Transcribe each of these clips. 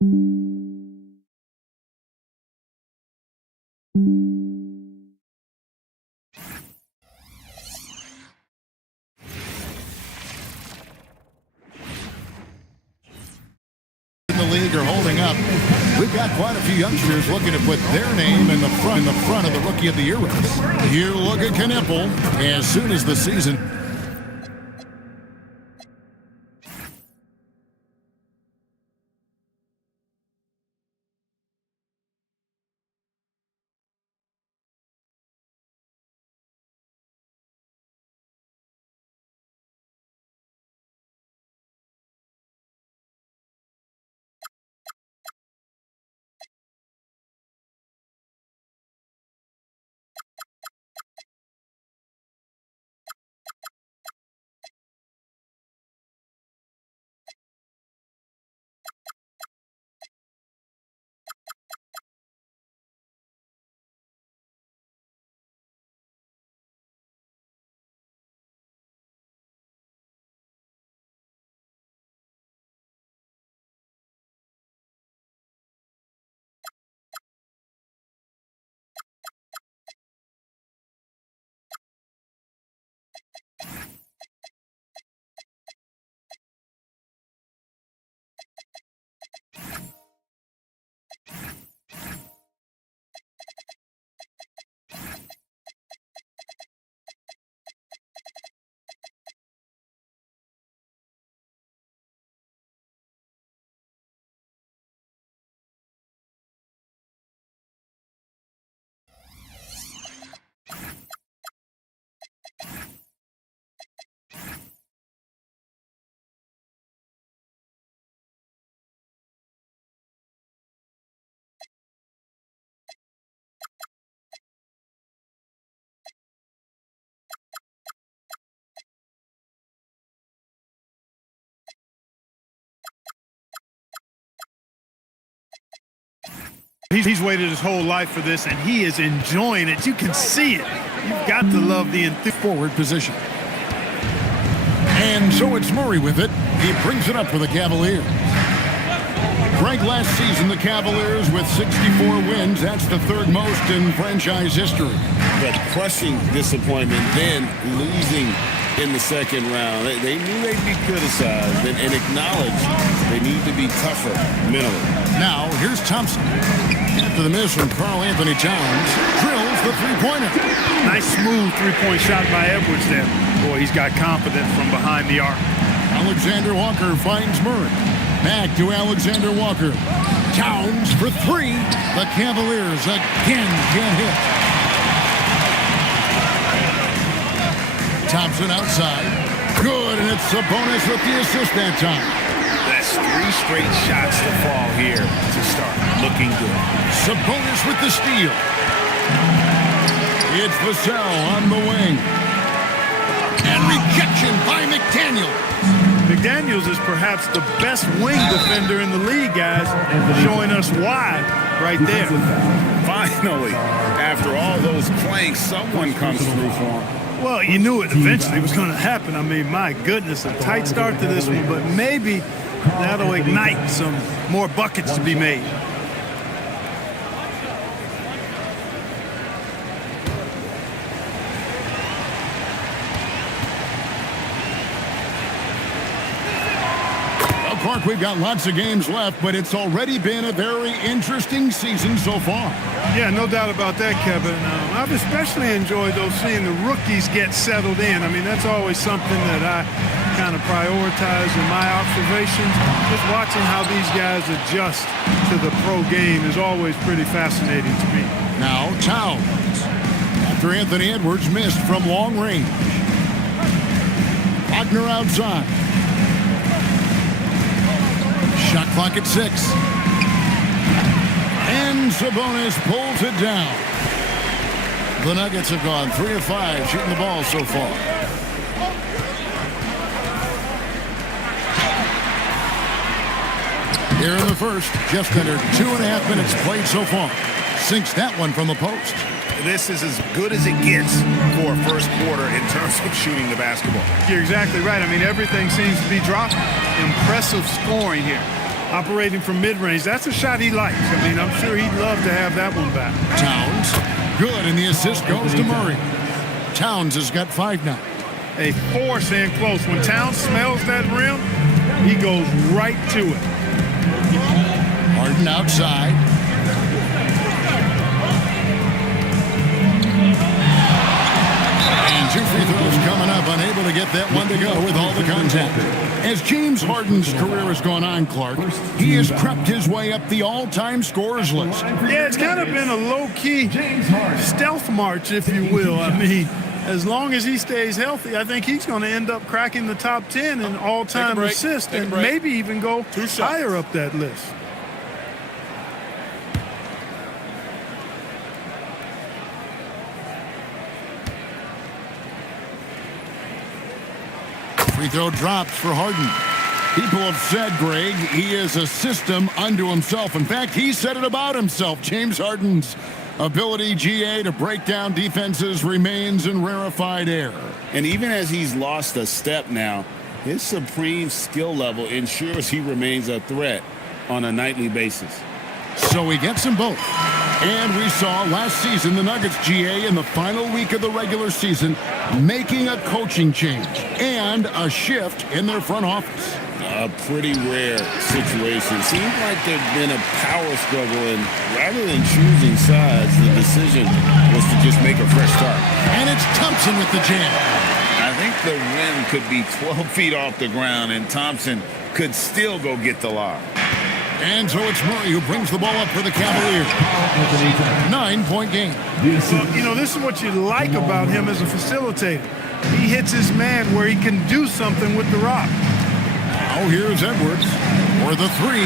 The league are holding up. We've got quite a few youngsters looking to put their name in the front of the Rookie of the Year race. You look at Knipple as soon as the season. He's waited his whole life for this, and he is enjoying it. You can see it. You've got to love the forward position. And so it's Murray with it. He brings it up for the Cavaliers. Greg, last season, the Cavaliers with 64 wins. That's the third most in franchise history. But crushing disappointment, then losing in the second round. They knew they'd be criticized and acknowledged they need to be tougher mentally. Now, here's Thompson. After the miss from Karl Anthony Towns, drills the three-pointer. Nice, smooth three-point shot by Edwards there. Boy, he's got confidence from behind the arc. Alexander Walker finds Murray. Back to Alexander Walker. Towns for three. The Cavaliers again can't hit. Thompson outside. Good, and it's Sabonis with the assist that time. That's three straight shots to fall here to start. Looking good. Sabonis with the steal. It's Vassell on the wing. And rejection by McDaniel. McDaniels is perhaps the best wing defender in the league, guys. Showing us why right there. Finally, after all those planks, someone comes through for him. Well, you knew it eventually was going to happen. I mean, my goodness, a tight start to this one, but maybe that'll ignite some more buckets to be made. Park, we've got lots of games left, but it's already been a very interesting season so far. Yeah, no doubt about that, Kevin. I've especially enjoyed seeing the rookies get settled in. I mean, that's always something that I kind of prioritize in my observations. Just watching how these guys adjust to the pro game is always pretty fascinating to me. Now, Towns. After Anthony Edwards missed from long range. Wagner outside. Shot clock at 6. And Sabonis pulls it down. The Nuggets have gone 3 of 5 shooting the ball so far. Here in the first, just under 2.5 minutes played so far. Sinks that one from the post. This is as good as it gets for a first quarter in terms of shooting the basketball. You're exactly right. I mean, everything seems to be dropping. Impressive scoring here. operating from mid-range. That's a shot he likes. I mean, I'm sure he'd love to have that one back. Towns, good, and the assist goes to Murray. Towns has got 5 now. A force in close. When Towns smells that rim, he goes right to it. Harden outside. And 2 free throws coming up, unable to get that one to go with all the contact. As James Harden's career has gone on, Clark, he has crept his way up the all-time scorers list. Yeah, it's kind of been a low-key stealth march, if you will. I mean, as long as he stays healthy, I think he's going to end up cracking the top 10 in all-time assists and maybe even go higher up that list. Free throw drops for Harden. People have said, Greg, he is a system unto himself. In fact, he said it about himself. James Harden's ability, GA, to break down defenses remains in rarefied air. And even as he's lost a step now, his supreme skill level ensures he remains a threat on a nightly basis. So he gets them both. And we saw last season the Nuggets, GA, in the final week of the regular season, making a coaching change and a shift in their front office. A pretty rare situation. Seems like there's been a power struggle, and rather than choosing sides, the decision was to just make a fresh start. And it's Thompson with the jam. I think the rim could be 12 feet off the ground, and Thompson could still go get the lob. And so it's Murray who brings the ball up for the Cavaliers. 9-point game. Well, you know, this is what you like about him as a facilitator. He hits his man where he can do something with the rock. Now here's Edwards for the 3.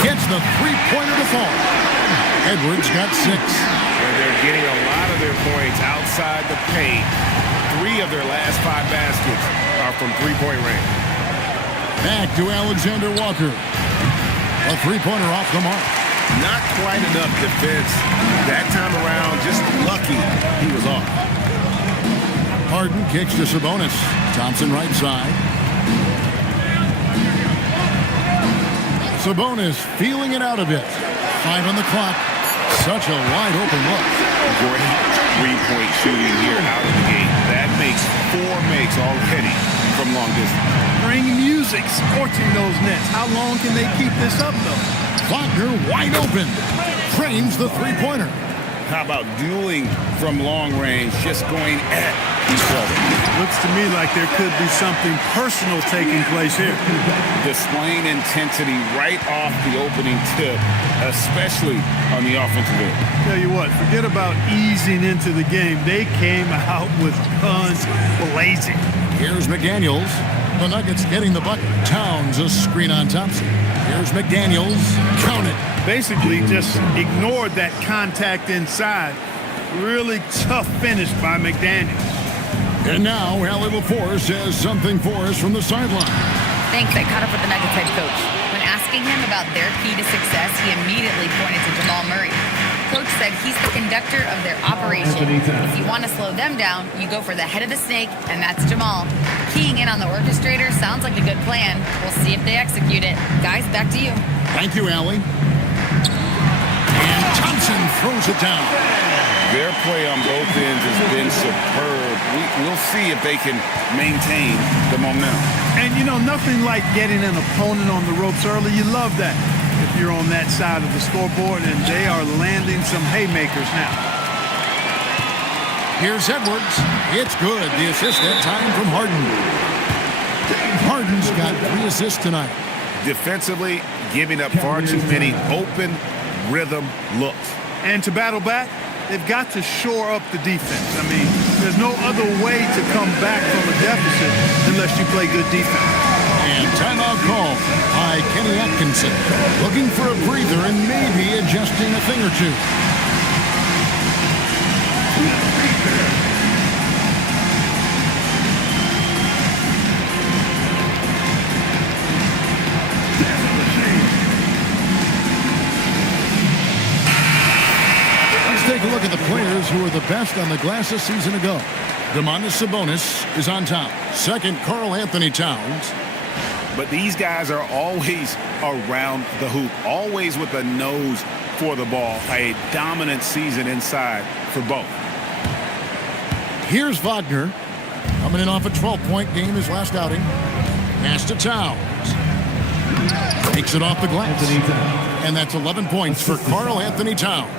Gets the three-pointer to fall. Edwards got 6. And they're getting a lot of their points outside the paint. 3 of their last 5 baskets are from three-point range. Back to Alexander Walker. A three-pointer off the mark. Not quite enough defense. That time around, just lucky he was off. Harden kicks to Sabonis. Thompson right side. Sabonis feeling it out a bit. 5 on the clock. Such a wide open look. Great three-point shooting here out of the gate. That makes 4 makes already from long distance. Bring music, scorching those nets. How long can they keep this up, though? Wagner wide open. Frames the three-pointer. How about dueling from long range, just going at each other? Looks to me like there could be something personal taking place here. Displaying intensity right off the opening tip, especially on the offensive end. Tell you what, forget about easing into the game. They came out with guns blazing. Here's McDaniels. The Nuggets getting the bucket. Towns a screen on Thompson. Here's McDaniels. Count it. Basically just ignored that contact inside. Really tough finish by McDaniels. And now Allie LaForce has something for us from the sideline. Thanks. I caught up with the Nuggets head coach. When asking him about their key to success, he immediately pointed to Jamal Murray. Coach said he's the conductor of their operation. If you want to slow them down, you go for the head of the snake, and that's Jamal. Keying in on the orchestrator sounds like a good plan. We'll see if they execute it. Guys, back to you. Thank you, Allie. And Thompson throws it down. Their play on both ends has been superb. We'll see if they can maintain the momentum. And, you know, nothing like getting an opponent on the ropes early. You love that if you're on that side of the scoreboard, and they are landing some haymakers now. Here's Edwards. It's good. The assist that time from Harden. Harden's got 3 assists tonight. Defensively, giving up far too many open rhythm looks. And to battle back, they've got to shore up the defense. I mean, there's no other way to come back from a deficit unless you play good defense. And timeout call by Kenny Atkinson. Looking for a breather and maybe adjusting a thing or two. Let's take a look at the players who are the best on the glass a season ago. Domantas Sabonis is on top. Second, Karl Anthony Towns. but these guys are always around the hoop, always with a nose for the ball. A dominant season inside for both. Here's Wagner, coming in off a 12-point game his last outing. Pass to Towns. Takes it off the glass. And that's 11 points for Karl Anthony Towns.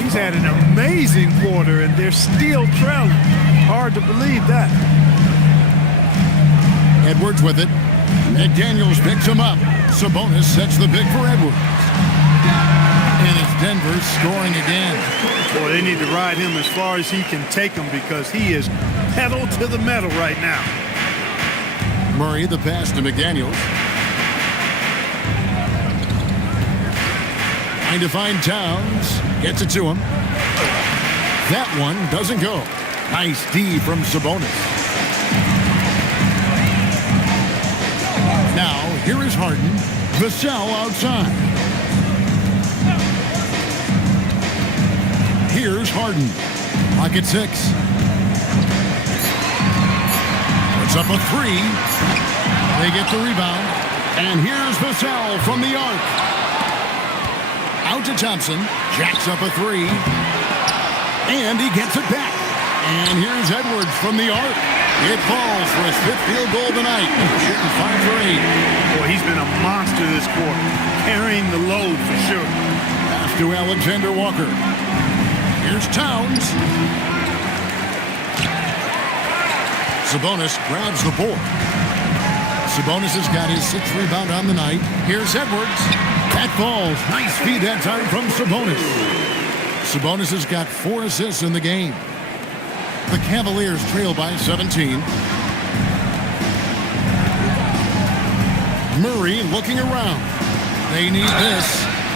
He's had an amazing quarter, and they're still trailing. Hard to believe that. Edwards with it. McDaniels picks him up. Sabonis sets the pick for Edwards. And it's Denver scoring again. Boy, they need to ride him as far as he can take them because he is pedal to the metal right now. Murray, the pass to McDaniels. Trying to find Towns. Gets it to him. That one doesn't go. Nice D from Sabonis. Now, here is Harden. Vassell outside. Here's Harden. Pocket 6. Puts up a 3. They get the rebound. And here's Vassell from the arc. Out to Thompson. Jacks up a 3. And he gets it back. And here's Edwards from the arc. It falls for his 5th field goal tonight. Shooting 5 for 8. Boy, he's been a monster this quarter. Carrying the load for sure. Pass to Alexander Walker. Here's Towns. Sabonis grabs the board. Sabonis has got his 6th rebound on the night. Here's Edwards. That falls. Nice feed that time from Sabonis. Sabonis has got 4 assists in the game. The Cavaliers trail by 17. Murray looking around. They need this.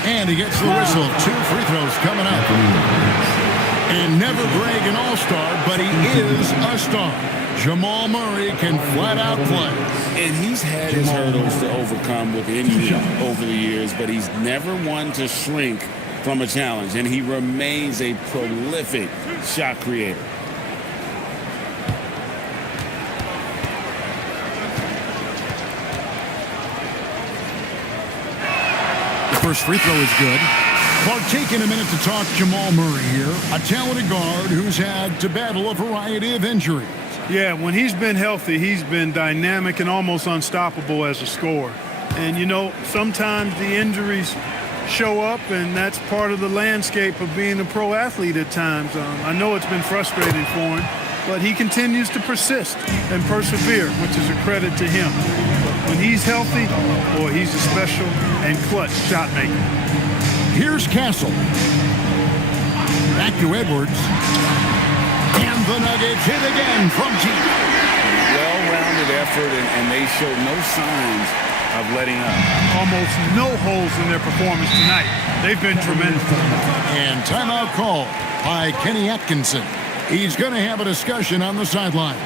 And he gets the whistle. 2 free throws coming up. And never brag an all-star, but he is a star. Jamal Murray can flat out play. And he's had his hurdles to overcome with injury over the years, but he's never one to shrink from a challenge. And he remains a prolific shot creator. First free throw is good. Clark, taking a minute to talk Jamal Murray here, a talented guard who's had to battle a variety of injuries. Yeah, when he's been healthy, he's been dynamic and almost unstoppable as a scorer. And, you know, sometimes the injuries show up, and that's part of the landscape of being a pro athlete at times. I know it's been frustrating for him, but he continues to persist and persevere, which is a credit to him. When he's healthy, boy, he's a special and clutch shot maker. Here's Castle. Back to Edwards. And the Nuggets hit again from deep. Well-rounded effort, and they showed no signs of letting up. Almost no holes in their performance tonight. They've been tremendous. And timeout call by Kenny Atkinson. He's going to have a discussion on the sideline.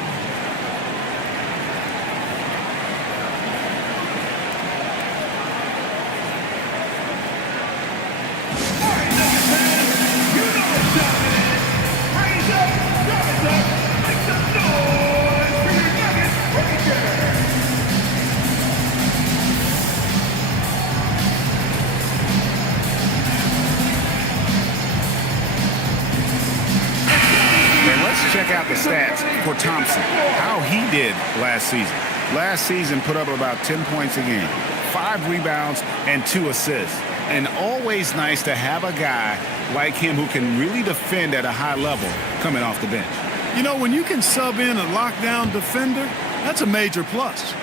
Check out the stats for Thompson, how he did last season. Last season put up about 10 points a game, 5 rebounds, and 2 assists. And always nice to have a guy like him who can really defend at a high level coming off the bench. You know, when you can sub in a lockdown defender, that's a major plus.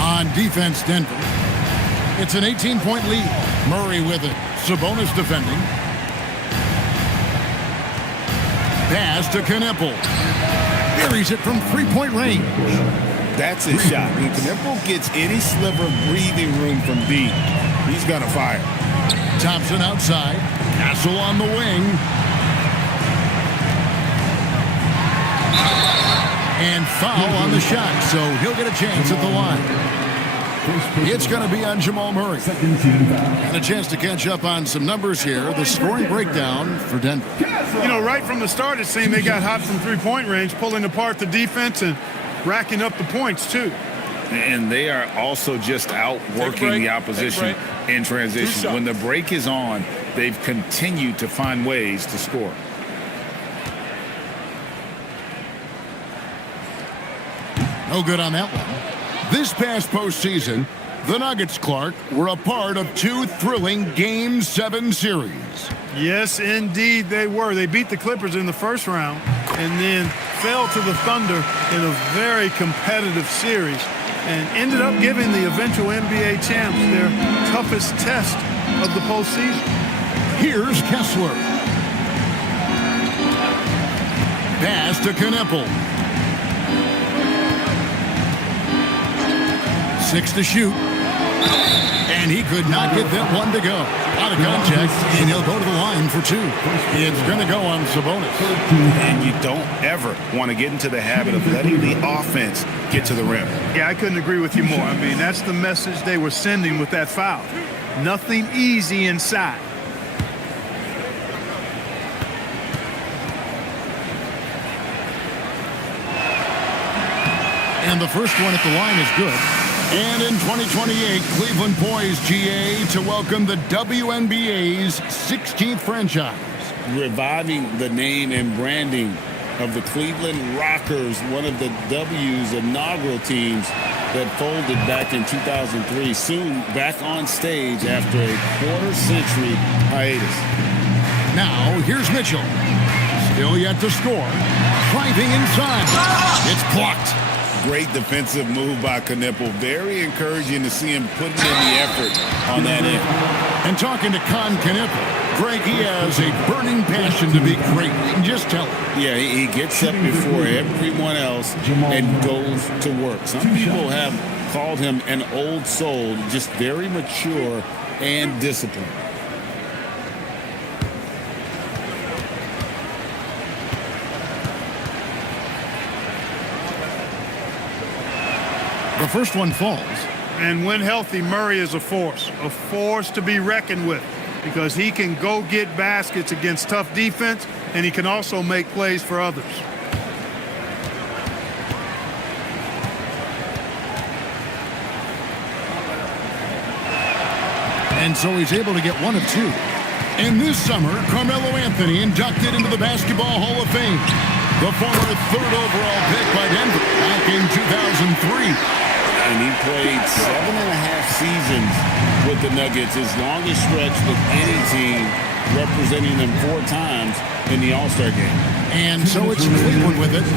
On defense, Denver. It's an 18-point lead. Murray with it. Sabonis defending. Pass to Knippel. Buries it from 3-point range. That's his shot. When Knippel gets any sliver of breathing room from deep, he's going to fire. Thompson outside. Castle on the wing. And foul on the shot, so he'll get a chance at the line. It's going to be on Jamal Murray. And a chance to catch up on some numbers here. The scoring breakdown for Denver. You know, right from the start, it seemed they got hot from 3-point range, pulling apart the defense and racking up the points, too. And they are also just outworking the opposition in transition. When the break is on, they've continued to find ways to score. No good on that one. This past postseason, the Nuggets, Clark, were a part of 2 thrilling Game 7 series. Yes, indeed they were. They beat the Clippers in the first round and then fell to the Thunder in a very competitive series and ended up giving the eventual NBA champs their toughest test of the postseason. Here's Kessler. Pass to Knippel. 6 to shoot. And he could not get that one to go. Out of contact, and he'll go to the line for 2. It's going to go on Sabonis. And you don't ever want to get into the habit of letting the offense get to the rim. Yeah, I couldn't agree with you more. I mean, that's the message they were sending with that foul. Nothing easy inside. And the first one at the line is good. And in 2028, Cleveland poised, GA, to welcome the WNBA's 16th franchise. Reviving the name and branding of the Cleveland Rockers, one of the W's inaugural teams that folded back in 2003. Soon back on stage after a quarter-century hiatus. Now, here's Mitchell. Still yet to score. Driving inside. It's blocked. Great defensive move by Knippel. Very encouraging to see him putting in the effort on that end. And talking to Knippel, Greg, he has a burning passion to be great. You can just tell it. Yeah, he gets up before everyone else and goes to work. Some people have called him an old soul, just very mature and disciplined. The first one falls. And when healthy, Murray is a force to be reckoned with, because he can go get baskets against tough defense, and he can also make plays for others. And so he's able to get 1 of 2. And this summer, Carmelo Anthony inducted into the Basketball Hall of Fame. The former 3rd overall pick by Denver back in 2003. And he played 7.5 seasons with the Nuggets, his longest stretch with any team, representing them 4 times in the All-Star game. And so it's Cleveland with it.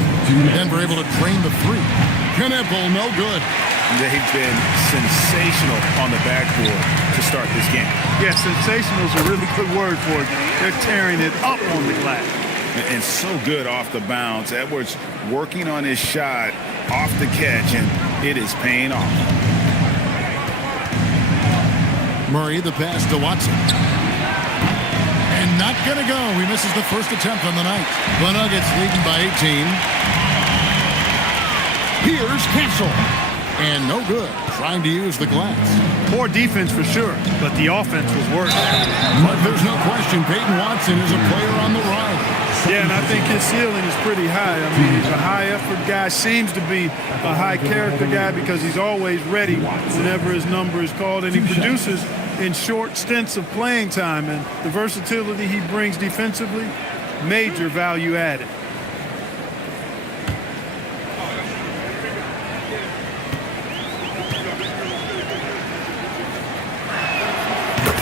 Denver able to drain the 3. Knippel, no good. They've been sensational on the backboard to start this game. Yeah, sensational is a really good word for it. They're tearing it up on the glass. And so good off the bounce. Edwards working on his shot off the catch, and it is paying off. Murray, the pass to Watson. And not going to go. He misses the first attempt on the night. The Nuggets leading by 18. Here's Castle. And no good. Trying to use the glass. Poor defense for sure, but the offense was worse. But there's no question Peyton Watson is a player on the rise. Yeah, and I think his ceiling is pretty high. I mean, he's a high-effort guy, seems to be a high-character guy because he's always ready whenever his number is called, and he produces in short stints of playing time, and the versatility he brings defensively, major value added.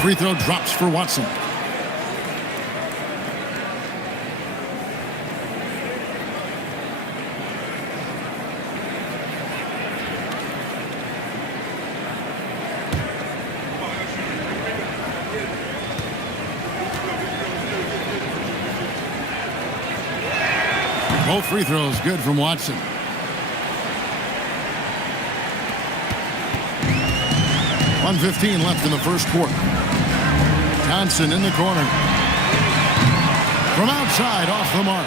Free throw drops for Watson. Both free throws good from Watson. .115 left in the first quarter. Johnson in the corner. From outside, off the mark.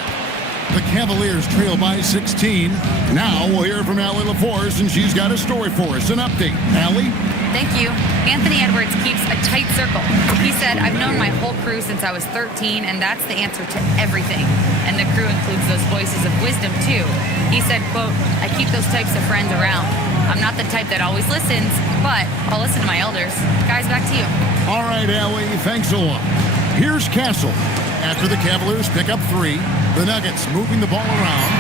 The Cavaliers trail by 16. Now we'll hear from Allie LaForce, and she's got a story for us. An update. Allie? Thank you. Anthony Edwards keeps a tight circle. He said, I've known my whole crew since I was 13, and that's the answer to everything. And the crew includes those voices of wisdom, too. He said, quote, I keep those types of friends around. I'm not the type that always listens, but I'll listen to my elders. Guys, back to you. All right, Allie, thanks a lot. Here's Castle. After the Cavaliers pick up 3, the Nuggets moving the ball around.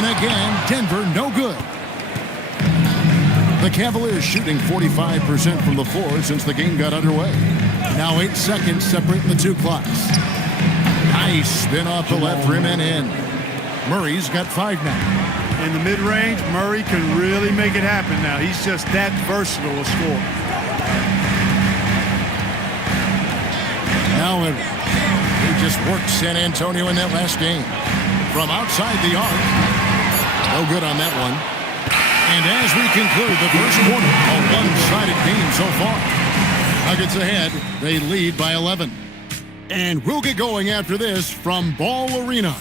And again, Denver no good. The Cavaliers shooting 45% from the floor since the game got underway. Now 8 seconds separating the two clocks. Nice spin off the left rim and in. Murray's got 5 now. In the mid-range, Murray can really make it happen now. He's just that versatile a scorer. Now he just worked San Antonio in that last game. From outside the arc. No good on that one. And as we conclude the first quarter, a one-sided game so far. Nuggets ahead. They lead by 11. And we'll get going after this from Ball Arena.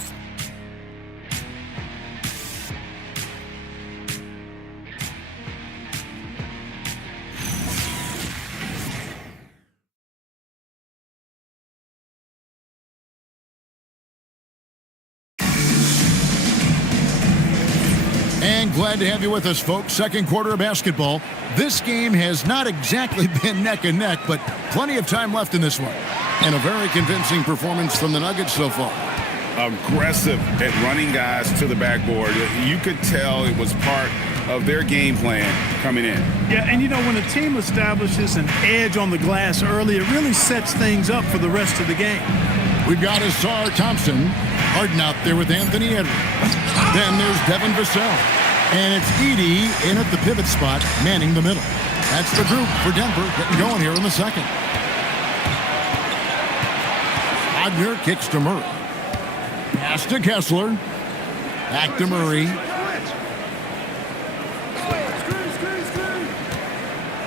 And glad to have you with us, folks. Second quarter of basketball. This game has not exactly been neck and neck, but plenty of time left in this one. And a very convincing performance from the Nuggets so far. Aggressive at running guys to the backboard. You could tell it was part of their game plan coming in. Yeah, and you know, when a team establishes an edge on the glass early, it really sets things up for the rest of the game. We've got Asar Thompson. Harden out there with Anthony Edwards. Then there's Devin Vassell. And it's Edey in at the pivot spot, manning the middle. That's the group for Denver getting going here in the second. Wagner kicks to Murray. Pass to Kessler. Back to Murray.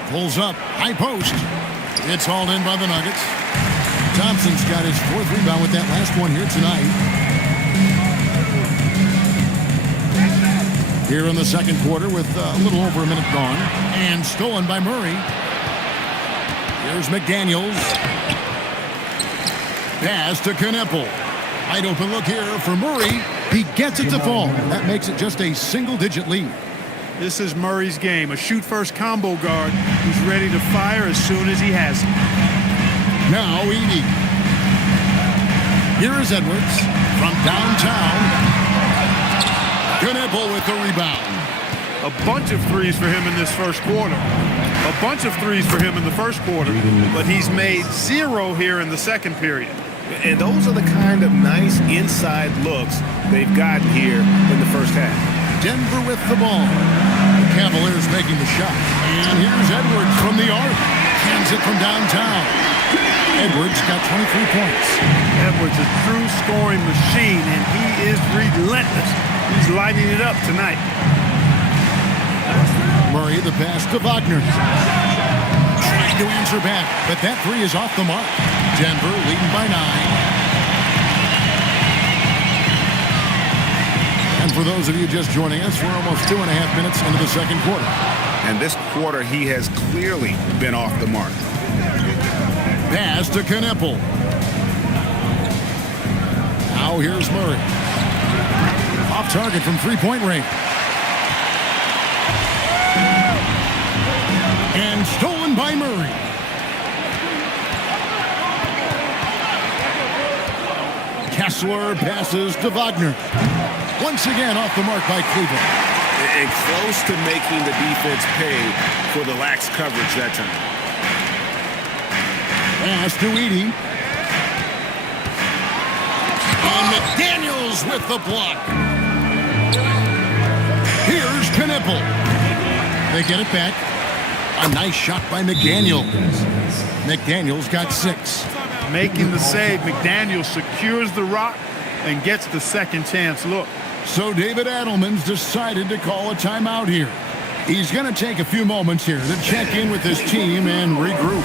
Pulls up. High post. It's hauled in by the Nuggets. Thompson's got his 4th rebound with that last one here tonight. Here in the second quarter with a little over a minute gone. And stolen by Murray. Here's McDaniels. Pass to Kneppel. Wide open look here for Murray. He gets it to fall. That makes it just a single-digit lead. This is Murray's game, a shoot-first combo guard who's ready to fire as soon as he has it. Now Edey. Here is Edwards from downtown. Kneppel with the rebound. A bunch of threes for him in this first quarter. A bunch of threes for him in the first quarter, but he's made 0 here in the second period. And those are the kind of nice inside looks they've gotten here in the first half. Denver with the ball. The Cavaliers making the shot. And here's Edwards from the arc. Hands it from downtown. Edwards got 23 points. Edwards, a true scoring machine, and he is relentless. He's lighting it up tonight. Murray, the pass to Wagner. Trying to answer back, but that 3 is off the mark. Denver leading by 9. And for those of you just joining us, we're almost 2.5 minutes into the second quarter. And this quarter, he has clearly been off the mark. Pass to Kneppel. Now here's Murray. Off target from three-point range. And stolen by Murray. Kessler passes to Wagner. Once again off the mark by Cleveland. And close to making the defense pay for the lax coverage that time. Pass to Edey. And McDaniels with the block. Here's Kneppel. They get it back. A nice shot by McDaniels. McDaniels got 6. Making the save, McDaniels secures the rock and gets the second chance look. So David Adelman's decided to call a timeout here. He's going to take a few moments here to check in with his team and regroup.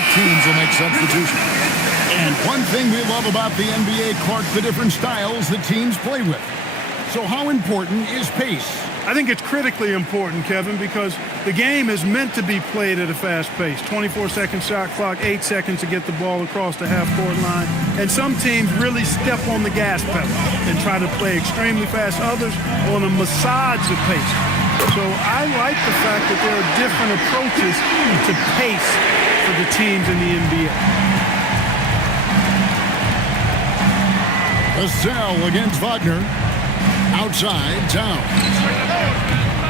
Both teams will make substitutions. And one thing we love about the NBA, Clark, the different styles that teams play with. So how important is pace? I think it's critically important, Kevin, because the game is meant to be played at a fast pace. 24-second shot clock, 8 seconds to get the ball across the half-court line. And some teams really step on the gas pedal and try to play extremely fast. Others want to massage the pace. So I like the fact that there are different approaches to pace for the teams in the NBA. Vassell against Wagner. Outside, Towns.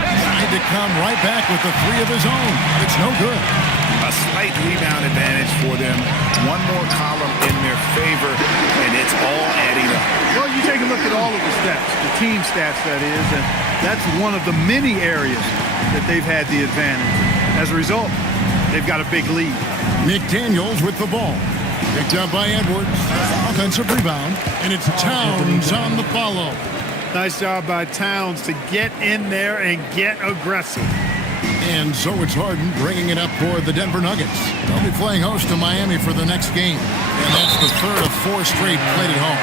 Trying to come right back with the three of his own. It's no good. A slight rebound advantage for them. One more column in their favor, and it's all adding up. Well, you take a look at all of the stats, the team stats, that is, and that's one of the many areas that they've had the advantage. As a result, they've got a big lead. McDaniels with the ball. Picked up by Edwards. Offensive rebound, and it's Towns on the follow. Nice job by Towns to get in there and get aggressive. And so it's Harden bringing it up for the Denver Nuggets. They'll be playing host to Miami for the next game. And that's the third of 4 straight played at home.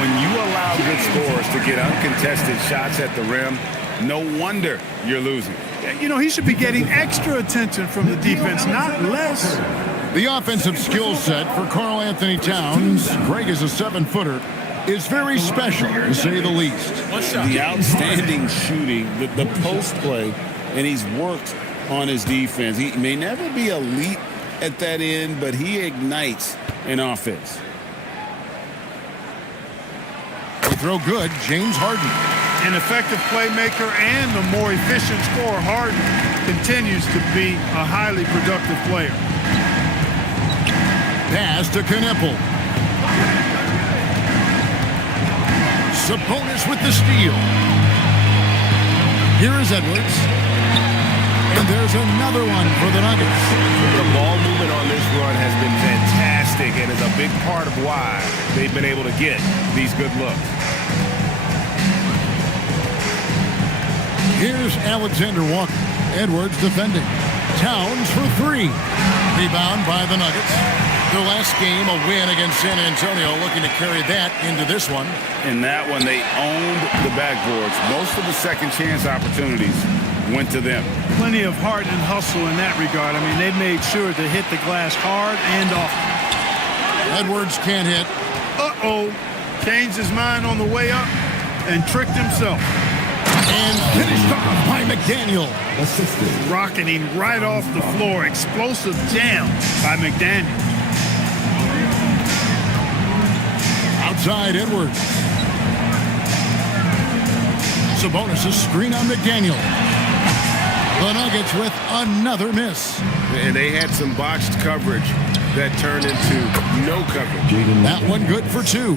When you allow good scorers to get uncontested shots at the rim, no wonder you're losing. You know, he should be getting extra attention from the defense, not less. The offensive skill set for Karl Anthony Towns, Greg is a 7-footer, is very special, to say the least. The outstanding shooting, the post play, and he's worked on his defense. He may never be elite at that end, but he ignites an offense. They throw good, James Harden. An effective playmaker and a more efficient scorer, Harden continues to be a highly productive player. Pass to Knippel. Sabonis with the steal. Here is Edwards. And there's another one for the Nuggets. The ball movement on this run has been fantastic and is a big part of why they've been able to get these good looks. Here's Alexander Walker. Edwards defending. Towns for 3. Rebound by the Nuggets. Their last game, a win against San Antonio, looking to carry that into this one. In that one, they owned the backboards. Most of the second chance opportunities went to them. Plenty of heart and hustle in that regard. I mean, they made sure to hit the glass hard and often. Edwards can't hit. Uh-oh. Changed his mind on the way up and tricked himself. And finished off by McDaniel. Rocketing right off the floor. Explosive jam by McDaniel. Outside Edwards. Sabonis' screen on McDaniel. The Nuggets with another miss. And they had some botched coverage that turned into no coverage. That one good for 2.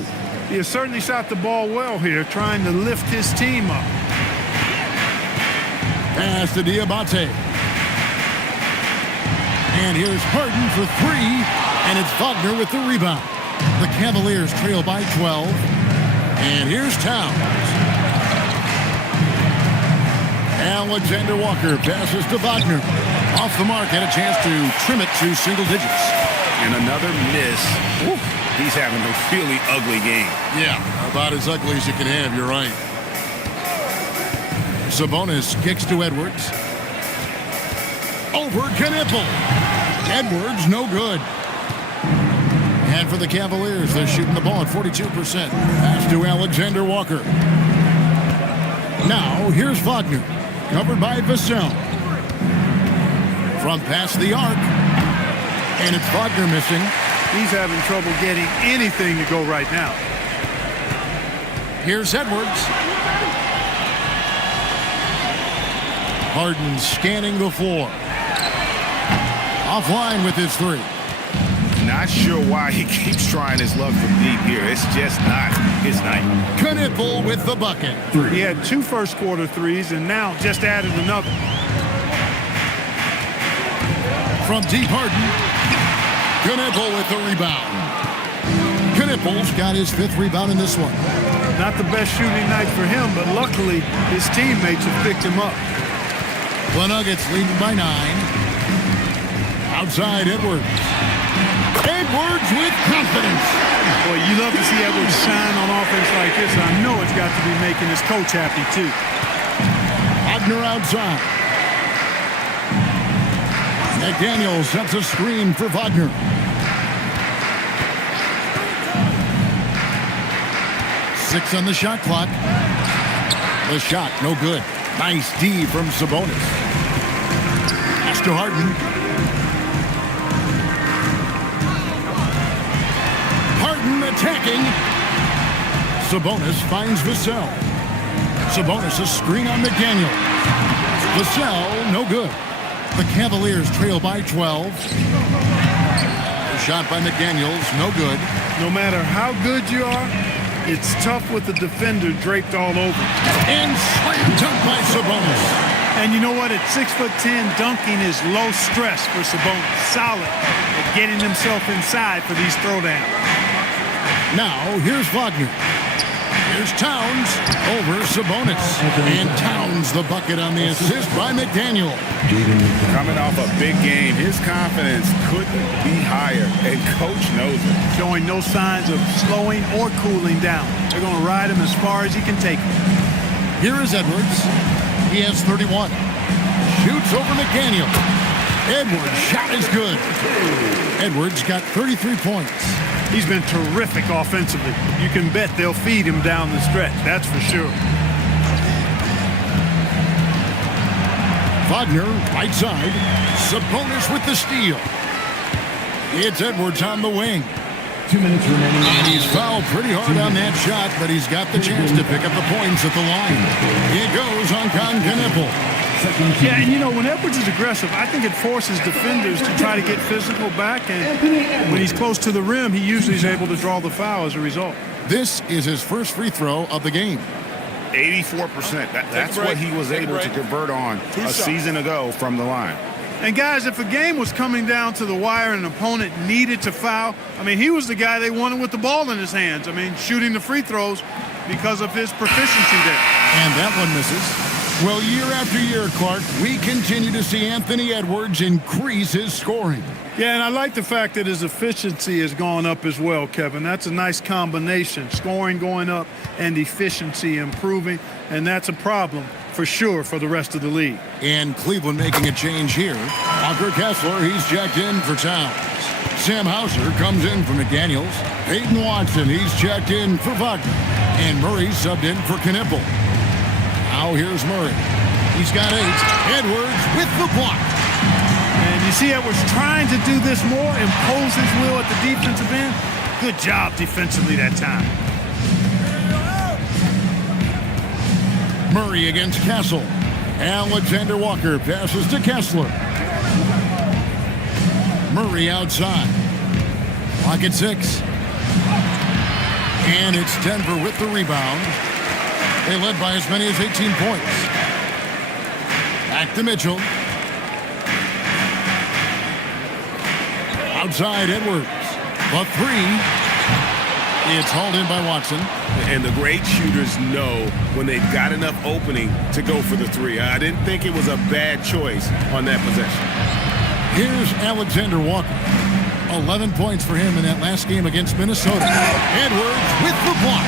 He has certainly shot the ball well here, trying to lift his team up. Pass to Diabate. And here's Harden for 3. And it's Wagner with the rebound. The Cavaliers trail by 12. And here's Towns. Alexander Walker passes to Wagner. Off the mark, had a chance to trim it to single digits. And another miss. Woo. He's having a really ugly game. Yeah, about as ugly as you can have, you're right. Sabonis kicks to Edwards. Over Knippel. Edwards, no good. And for the Cavaliers, they're shooting the ball at 42%. Pass to Alexander Walker. Now, here's Wagner. Covered by Vassell. From past the arc. And it's Wagner missing. He's having trouble getting anything to go right now. Here's Edwards. Harden scanning the floor. Offline with his 3. Not sure why he keeps trying his luck from deep here. It's just not his night. Knippel with the bucket. He had 2 first-quarter threes and now just added another. From deep, Harden. Knippel with the rebound. Knippel's got his 5th rebound in this one. Not the best shooting night for him, but luckily his teammates have picked him up. The Nuggets leading by 9. Outside Edwards. Edwards with confidence. Boy, you love to see Edwards shine on offense like this. I know it's got to be making his coach happy, too. Wagner outside. McDaniel sets a screen for Wagner. Six on the shot clock. The shot, no good. Nice D from Sabonis. Pass to Harden. Harden attacking. Sabonis finds Vassell. Sabonis a screen on McDaniel. Vassell, no good. The Cavaliers trail by 12. The shot by McDaniels, no good. No matter how good you are, it's tough with the defender draped all over. And slam dunk by Sabonis. And you know what? At 6'10", dunking is low stress for Sabonis. Solid at getting himself inside for these throwdowns. Now, here's Wagner. Here's Towns over Sabonis. And Towns the bucket on the assist by McDaniel. Coming off a big game, his confidence couldn't be higher, and coach knows it. Showing no signs of slowing or cooling down. They're going to ride him as far as he can take him. Here is Edwards. He has 31. Shoots over McDaniel. Edwards' shot is good. Edwards got 33 points. He's been terrific offensively. You can bet they'll feed him down the stretch. That's for sure. Wagner, right side. Sabonis with the steal. It's Edwards on the wing. 2 minutes remaining. And he's fouled pretty hard on that shot, but he's got the chance to pick up the points at the line. It goes on Knippel. Yeah, and you know, when Edwards is aggressive, I think it forces defenders to try to get physical back, and when he's close to the rim, he usually is able to draw the foul as a result. This is his first free throw of the game. 84%. That's what he was able to convert on a season ago from the line. And guys, if a game was coming down to the wire and an opponent needed to foul, I mean, he was the guy they wanted with the ball in his hands. I mean, shooting the free throws because of his proficiency there. And that one misses. Well, year after year, Clark, we continue to see Anthony Edwards increase his scoring. Yeah, and I like the fact that his efficiency has gone up as well, Kevin. That's a nice combination. Scoring going up and efficiency improving, and that's a problem for sure for the rest of the league. And Cleveland making a change here. Walker Kessler, he's checked in for Towns. Sam Hauser comes in for McDaniels. Peyton Watson, he's checked in for Wagner. And Murray subbed in for Knippel. Now here's Murray. He's got 8. Edwards with the block. And you see Edwards trying to do this more, impose his will at the defensive end. Good job defensively that time. Murray against Castle. Alexander Walker passes to Kessler. Murray outside. Clock at 6. And it's Denver with the rebound. They led by as many as 18 points. Back to Mitchell. Outside Edwards. The 3. It's hauled in by Watson. And the great shooters know when they've got enough opening to go for the 3. I didn't think it was a bad choice on that possession. Here's Alexander Walker. 11 points for him in that last game against Minnesota. Edwards with the block.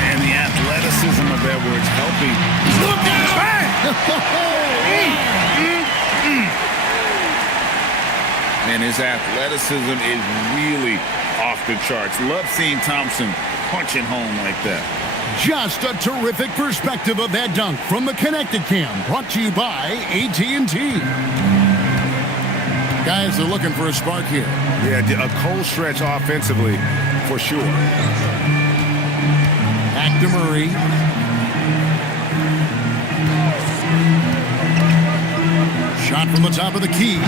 And the athleticism of Edwards helping. Look at And his athleticism is really off the charts. Love seeing Thompson punching home like that. Just a terrific perspective of that dunk from the Connected Cam, brought to you by AT&T. Guys are looking for a spark here. Yeah, a cold stretch offensively for sure. Back to Murray. Shot from the top of the key.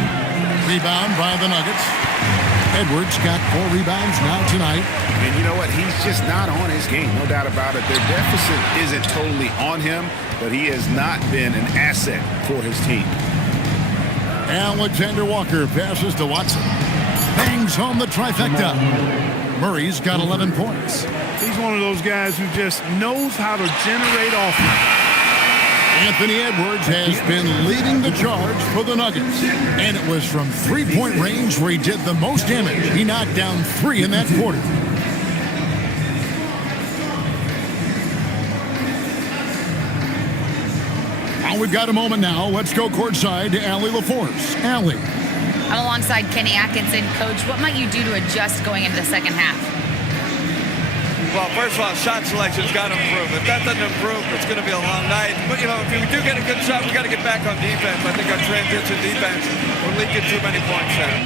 Rebound by the Nuggets. Edwards got 4 rebounds now tonight. And you know what? He's just not on his game, no doubt about it. Their deficit isn't totally on him, but he has not been an asset for his team. Alexander Walker passes to Watson. Bangs home the trifecta. Murray's got 11 points. He's one of those guys who just knows how to generate offense. Anthony Edwards has been leading the charge for the Nuggets. And it was from three-point range where he did the most damage. He knocked down 3 in that quarter. Now we've got a moment now. Let's go courtside to Allie LaForce. Allie. I'm alongside Kenny Atkinson. Coach, what might you do to adjust going into the second half? Well, first of all, shot selection's got to improve. If that doesn't improve, it's going to be a long night. But, if we do get a good shot, we got to get back on defense. I think our transition defense, we're leaking too many points there.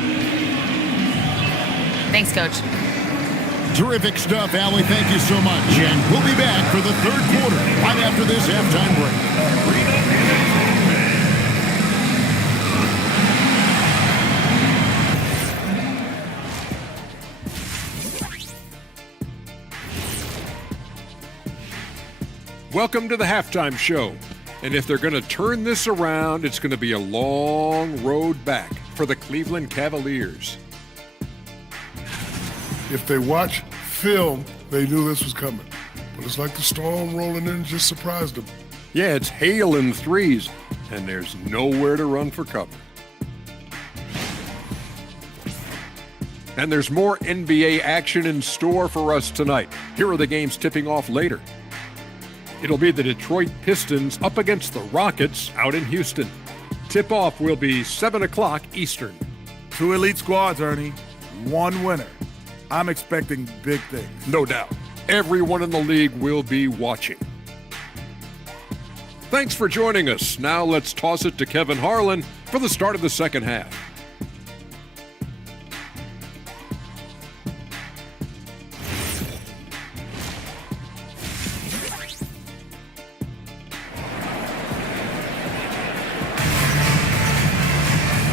Thanks, Coach. Terrific stuff, Allie. Thank you so much. And we'll be back for the third quarter right after this halftime break. Welcome to the halftime show. And if they're going to turn this around, it's going to be a long road back for the Cleveland Cavaliers. If they watch film, they knew this was coming. But it's like the storm rolling in just surprised them. Yeah, it's hail and threes, and there's nowhere to run for cover. And there's more NBA action in store for us tonight. Here are the games tipping off later. It'll be the Detroit Pistons up against the Rockets out in Houston. Tip-off will be 7 o'clock Eastern. 2 elite squads, Ernie. 1 winner. I'm expecting big things. No doubt. Everyone in the league will be watching. Thanks for joining us. Now let's toss it to Kevin Harlan for the start of the second half.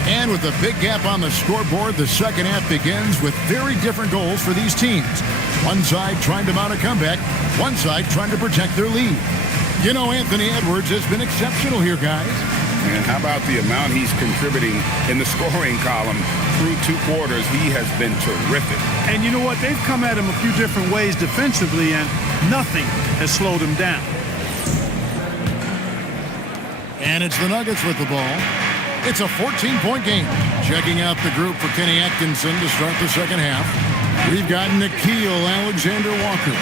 And with a big gap on the scoreboard, the second half begins with very different goals for these teams. One side trying to mount a comeback, one side trying to protect their lead. Anthony Edwards has been exceptional here, guys. And how about the amount he's contributing in the scoring column through 2 quarters? He has been terrific. And you know what? They've come at him a few different ways defensively, and nothing has slowed him down. And it's the Nuggets with the ball. It's a 14-point game. Checking out the group for Kenny Atkinson to start the second half. We've got Nickeil Alexander-Walker.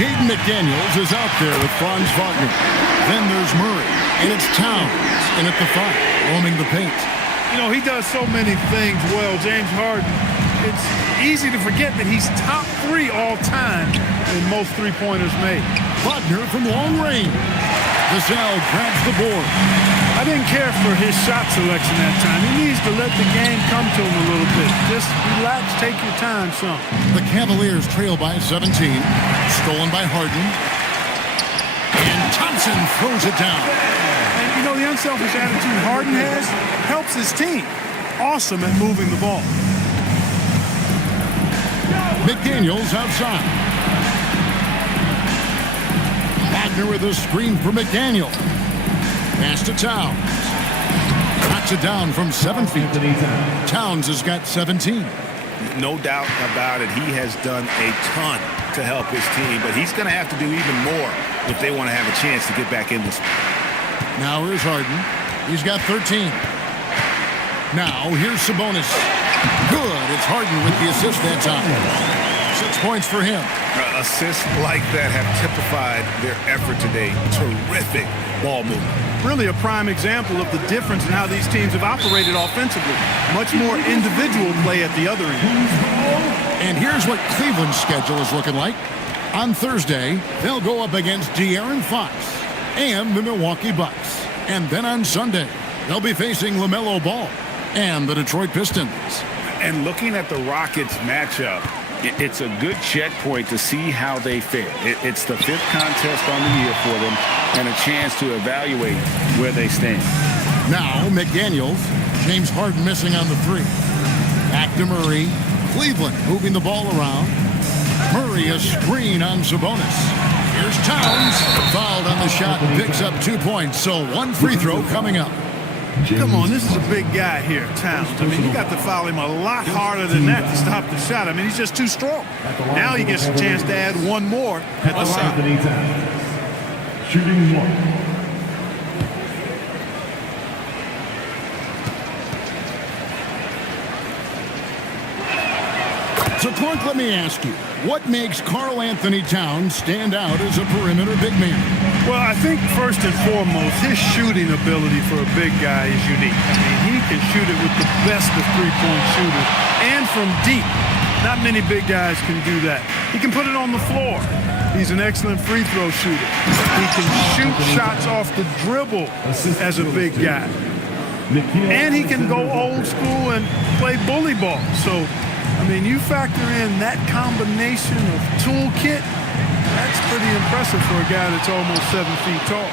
Jaden McDaniels is out there with Franz Wagner. Then there's Murray. And it's Towns in at the 5, roaming the paint. He does so many things well, James Harden. It's easy to forget that he's top 3 all time in most three-pointers made. Wagner from long range. Vassell grabs the board. I didn't care for his shot selection that time. He needs to let the game come to him a little bit. Just relax, take your time some. The Cavaliers trail by 17. Stolen by Harden. And Thompson throws it down. And the unselfish attitude Harden has helps his team. Awesome at moving the ball. McDaniels outside. Wagner with a screen for McDaniel. Pass to Towns. Knocks it down from 7 feet. Towns has got 17. No doubt about it. He has done a ton to help his team, but he's going to have to do even more if they want to have a chance to get back in this. Now here's Harden. He's got 13. Now here's Sabonis. Good. It's Harden with the assist that time. 6 points for him. Assists like that have typified their effort today. Terrific ball movement. Really a prime example of the difference in how these teams have operated offensively. Much more individual play at the other end. And here's what Cleveland's schedule is looking like. On Thursday, they'll go up against De'Aaron Fox and the Milwaukee Bucks. And then on Sunday, they'll be facing LaMelo Ball and the Detroit Pistons. And looking at the Rockets matchup, it's a good checkpoint to see how they fare. It's the 5th contest on the year for them and a chance to evaluate where they stand. Now McDaniels, James Harden missing on the 3. Back to Murray. Cleveland moving the ball around. Murray a screen on Sabonis. Here's Towns. Fouled on the shot, picks up 2 points. So 1 free throw coming up. Come on, this is a big guy here, Towns. I mean, you got to foul him a lot harder than that to stop the shot. I mean, he's just too strong. Now he gets a chance to add 1 more at the line. Shooting 1. So, Clark, let me ask you, what makes Karl Anthony Towns stand out as a perimeter big man? Well, I think first and foremost, his shooting ability for a big guy is unique. I mean, he can shoot it with the best of three-point shooters and from deep. Not many big guys can do that. He can put it on the floor. He's an excellent free throw shooter. He can shoot shots off the dribble as a big guy. And he can go old school and play bully ball. So, I mean, you factor in that combination of toolkit, that's pretty impressive for a guy that's almost 7 feet tall.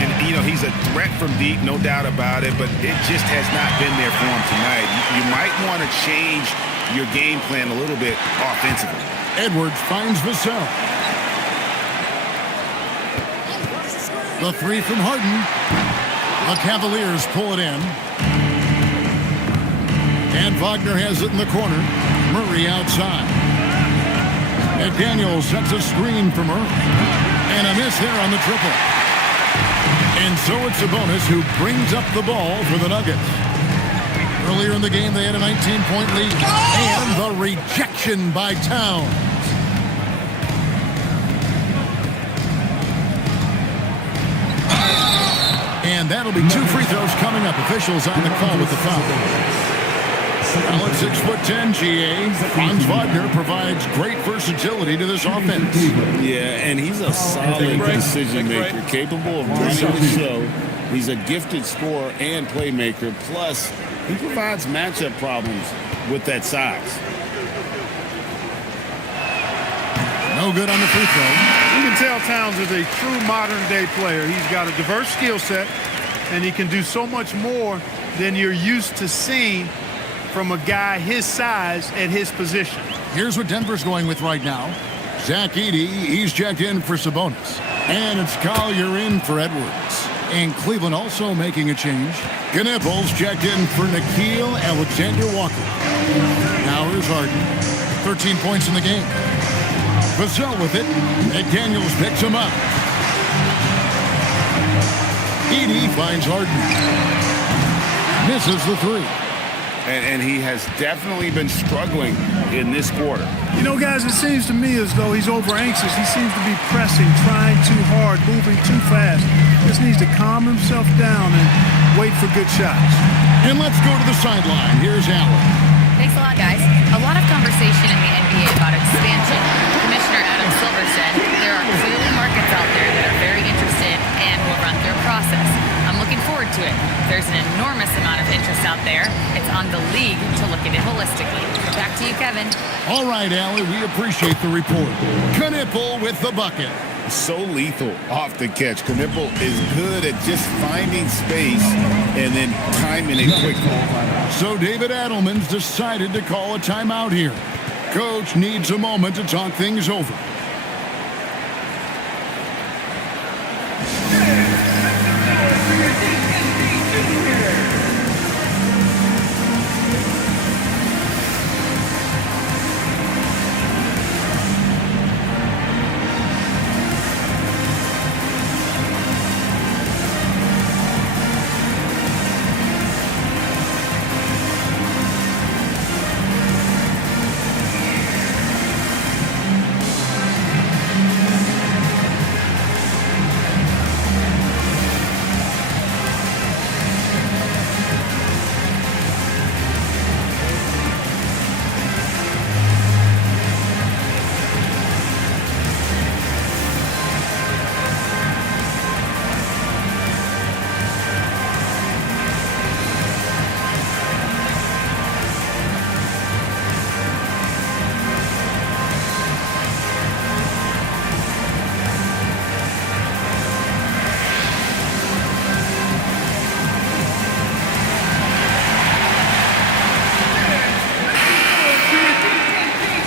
And, you know, he's a threat from deep, no doubt about it, but it just has not been there for him tonight. You might want to change your game plan a little bit offensively. Edwards finds Vassell. The three from Harden. The Cavaliers pull it in. And Wagner has it in the corner. Murray outside. McDaniel sets a screen for Murray. And a miss there on the triple. And so it's Sabonis who brings up the ball for the Nuggets. Earlier in the game, they had a 19-point lead. And the rejection by Towns. And that'll be 2 free throws coming up. Officials on the call with the foul. Well, at 6'10", GA, Franz Wagner provides great versatility to this offense. Yeah, and he's a solid decision maker, capable of running the show. He's a gifted scorer and playmaker. Plus, he provides matchup problems with that size. No good on the free throw. You can tell Towns is a true modern-day player. He's got a diverse skill set, and he can do so much more than you're used to seeing from a guy his size at his position. Here's what Denver's going with right now. Zach Edey, he's checked in for Sabonis. And it's Collier in for Edwards. And Cleveland also making a change. Knipples checked in for Nickeil Alexander-Walker. Now here's Harden. 13 points in the game. Vassell with it. McDaniels picks him up. Edey finds Harden. Misses the three. And he has definitely been struggling in this quarter. You know, guys, it seems to me as though he's over-anxious. He seems to be pressing, trying too hard, moving too fast. Just needs to calm himself down and wait for good shots. And let's go to the sideline. Here's Allen. Thanks a lot, guys. A lot of conversation in the NBA about expansion. Commissioner Adam Silver said there are clearly markets out there that are very interested and will run through a process. I'm looking forward to it. There's an enormous amount of interest out there. It's on the league to look at it holistically. Back to you, Kevin. All right, Allie, we appreciate the report. Knipple with the bucket. So lethal off the catch. Knipple is good at just finding space and then timing it quickly. So David Adelman's decided to call a timeout here. Coach needs a moment to talk things over.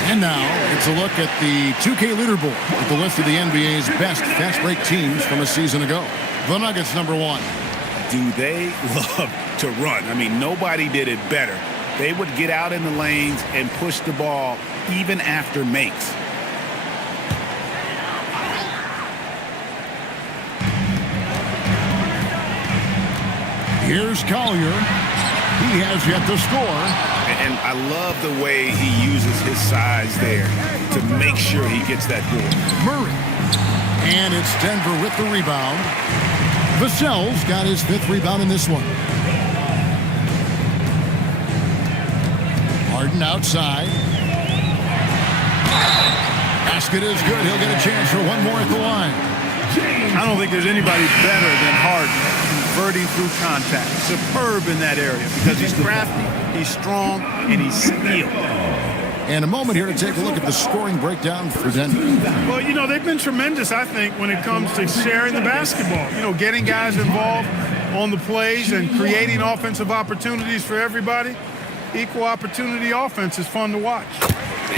And now it's a look at the 2K leaderboard with the list of the NBA's best fast break teams from a season ago. The Nuggets #1. Do they love to run? I mean, nobody did it better. They would get out in the lanes and push the ball even after makes. Here's Collier. He has yet to score. And I love the way he uses his size there to make sure he gets that board. Murray. And it's Denver with the rebound. Vassell's got his 5th rebound in this one. Harden outside. Basket is good. He'll get a chance for one more at the line. I don't think there's anybody better than Harden converting through contact. Superb in that area because he's crafty, he's strong, and he's skilled. And a moment here to take a look at the scoring breakdown for Denver. Well, you know, they've been tremendous, I think, when it comes to sharing the basketball. You know, getting guys involved on the plays and creating offensive opportunities for everybody. Equal opportunity offense is fun to watch.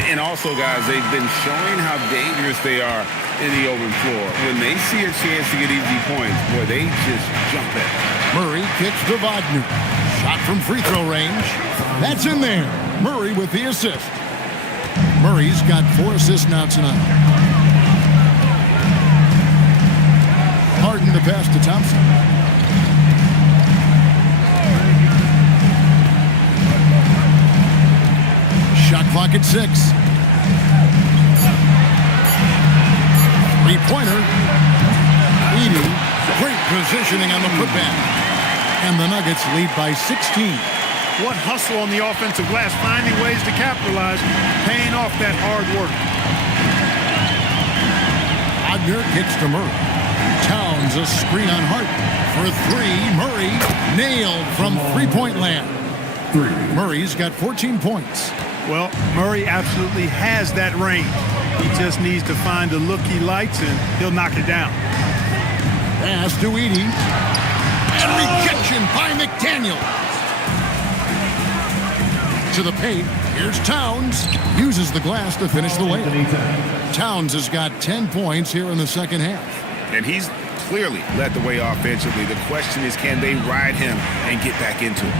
And also, guys, they've been showing how dangerous they are in the open floor. When they see a chance to get easy points, boy, they just jump at it. Murray kicks to Wagner. Shot from free throw range. That's in there. Murray with the assist. Murray's got 4 assists now tonight. Harden the pass to Thompson. Shot clock at 6. Three-pointer. Edey. Great positioning on the putback. And the Nuggets lead by 16. What hustle on the offensive glass, finding ways to capitalize, paying off that hard work. Wagner kicks to Murray. Towns a screen on Hart. For 3, Murray nailed from three-point land. Murray's got 14 points. Well, Murray absolutely has that range. He just needs to find the look he likes, and he'll knock it down. Pass to Edey. And rejection by McDaniel. To the paint. Here's Towns. Uses the glass to finish the layup. Towns has got 10 points here in the second half. And he's clearly led the way offensively. The question is, can they ride him and get back into it?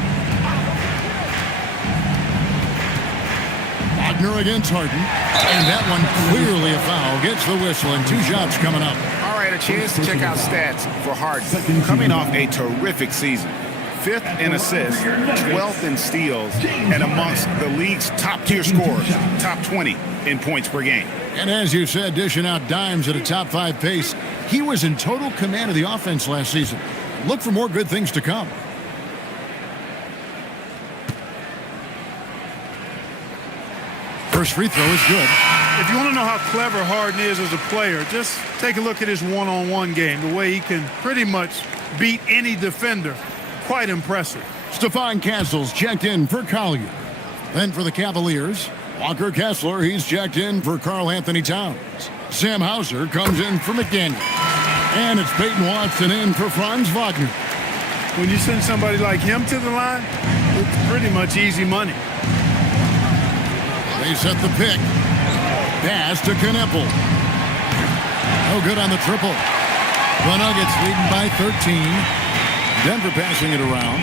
Wagner against Harden. And that one clearly a foul. Gets the whistle and 2 shots coming up. All right, a chance to check out stats for Harden. Coming off a terrific season. 5th in assists, 12th in steals, and amongst the league's top-tier scorers, top 20 in points per game. And as you said, dishing out dimes at a top 5 pace. He was in total command of the offense last season. Look for more good things to come. First free throw is good. If you want to know how clever Harden is as a player, just take a look at his one-on-one game, the way he can pretty much beat any defender. Quite impressive. Stephon Castle's checked in for Collier. Then for the Cavaliers, Walker Kessler, he's checked in for Karl Anthony Towns. Sam Hauser comes in for McDaniel. And it's Peyton Watson in for Franz Wagner. When you send somebody like him to the line, it's pretty much easy money. They set the pick. Pass to Kneppel. No good on the triple. The Nuggets leading by 13. Denver passing it around.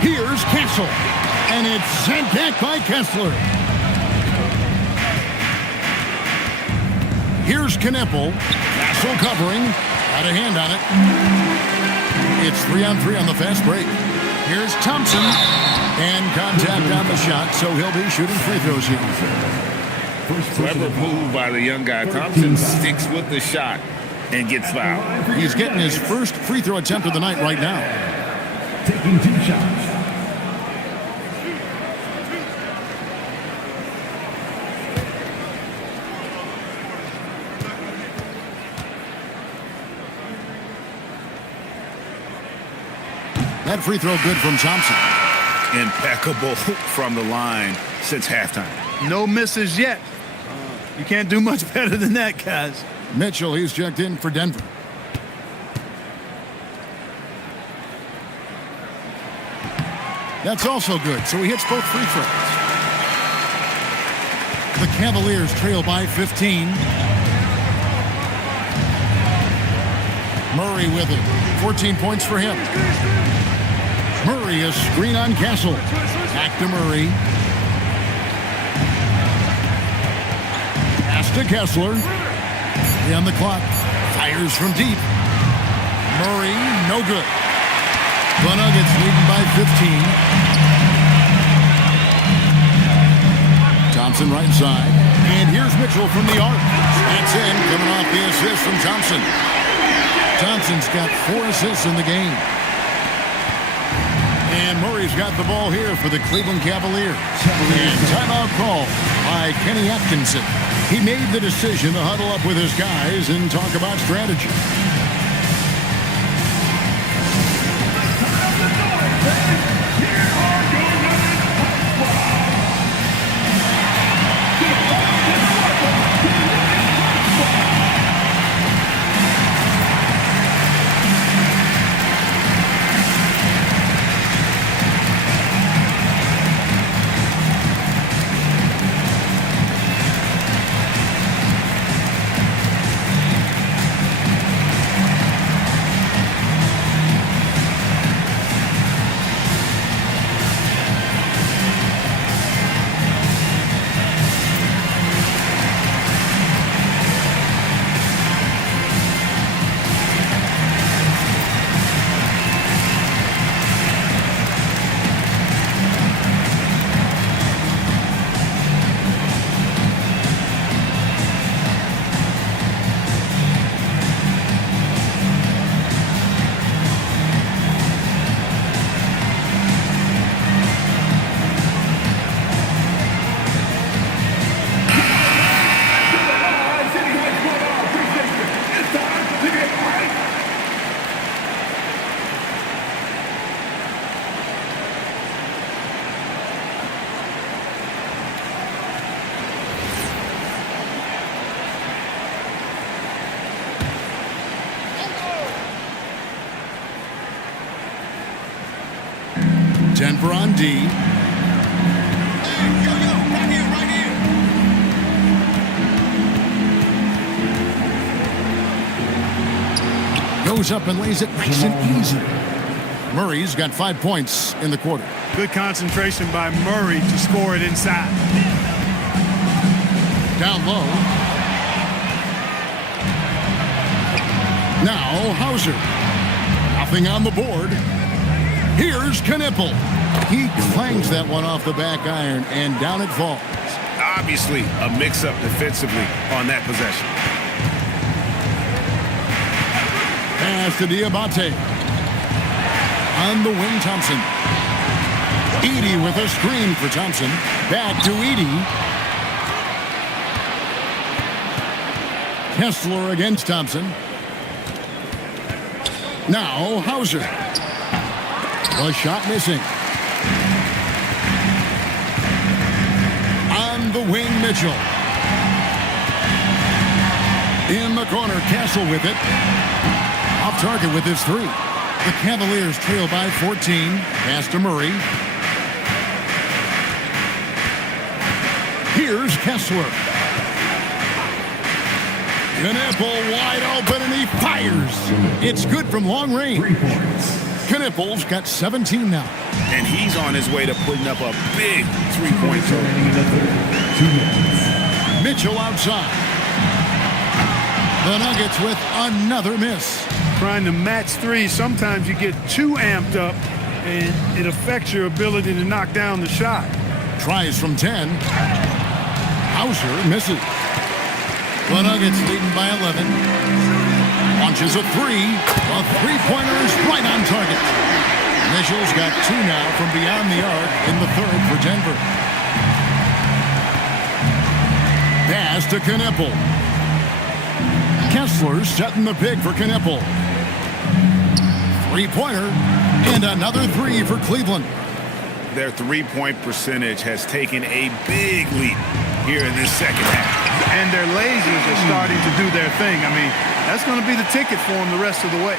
Here's Kessel. And it's sent back by Kessler. Here's Kneppel. Kessel covering. Got a hand on it. It's 3-on-3 on the fast break. Here's Thompson. And contact on the shot, so he'll be shooting free throws here. Clever move by the young guy. Thompson sticks with the shot and gets fouled. He's getting his first free throw attempt of the night right now. Taking 2 shots. That free throw good from Thompson. Impeccable from the line since halftime. No misses yet. You can't do much better than that, guys. Mitchell, he's checked in for Denver. That's also good, so he hits both free throws. The Cavaliers trail by 15. Murray with it. 14 points for him. Murray, a screen on Castle. Back to Murray. Pass to Kessler. On the clock. Fires from deep. Murray, no good. The Nuggets leading by 15. Thompson right side. And here's Mitchell from the arc. That's in, coming off the assist from Thompson. Thompson's got 4 assists in the game. And Murray's got the ball here for the Cleveland Cavaliers. And timeout call by Kenny Atkinson. He made the decision to huddle up with his guys and talk about strategy. Denver on D. Goes up and lays it nice and easy. Murray's got 5 points in the quarter. Good concentration by Murray to score it inside. Down low. Now Hauser. Nothing on the board. Here's Knipple. He clangs that one off the back iron, and down it falls. Obviously, a mix-up defensively on that possession. Pass to Diabate. On the wing, Thompson. Edey with a screen for Thompson. Back to Edey. Kessler against Thompson. Now Hauser. A shot missing. On the wing, Mitchell. In the corner, Castle with it. Off target with his 3. The Cavaliers trail by 14. Pass to Murray. Here's Kessler. Knipple wide open, and he fires. It's good from long range. 3 points. Knipple's got 17 now. And he's on his way to putting up a big three-point total. Remaining in the third. 2 minutes. Mitchell outside. The Nuggets with another miss. Trying to match 3, sometimes you get too amped up, and it affects your ability to knock down the shot. Tries from 10. Hauser misses. The Nuggets leading by 11. Launches a 3. A three-pointer is right on target. Mitchell's got 2 now from beyond the arc in the third for Denver. Pass to Knipple. Kessler setting the pick for Knipple. Three-pointer and another 3 for Cleveland. Their three-point percentage has taken a big leap here in this second half. And their lasers are starting to do their thing. I mean, that's going to be the ticket for them the rest of the way.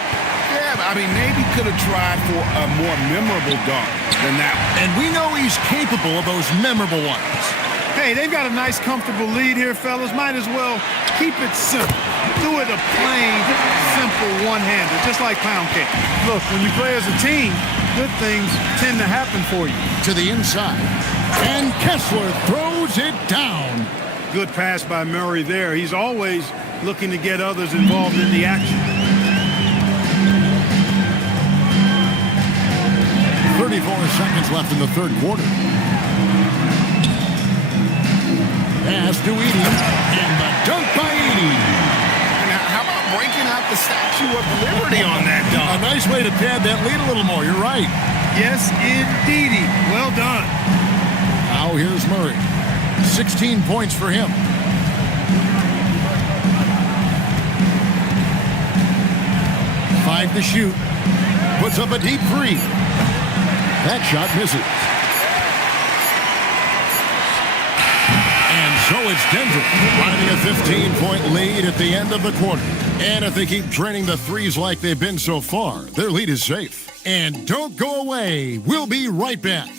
Yeah, I mean, maybe could have tried for a more memorable dunk than that one. And we know he's capable of those memorable ones. Hey, they've got a nice, comfortable lead here, fellas. Might as well keep it simple. Do it a plain, simple one-hander, just like pound cake. Look, when you play as a team, good things tend to happen for you. To the inside. And Kessler throws it down. Good pass by Murray there. He's always looking to get others involved in the action. 34 seconds left in the third quarter. Pass to Edie, and the dunk by Edie. Now, how about breaking out the Statue of Liberty on that dunk? A nice way to pad that lead a little more. You're right. Yes, indeedy. Well done. Now here's Murray. 16 points for him. Five to shoot. Puts up a deep three. That shot misses. And so it's Denver riding a 15-point lead at the end of the quarter. And if they keep draining the threes like they've been so far, their lead is safe. And don't go away. We'll be right back.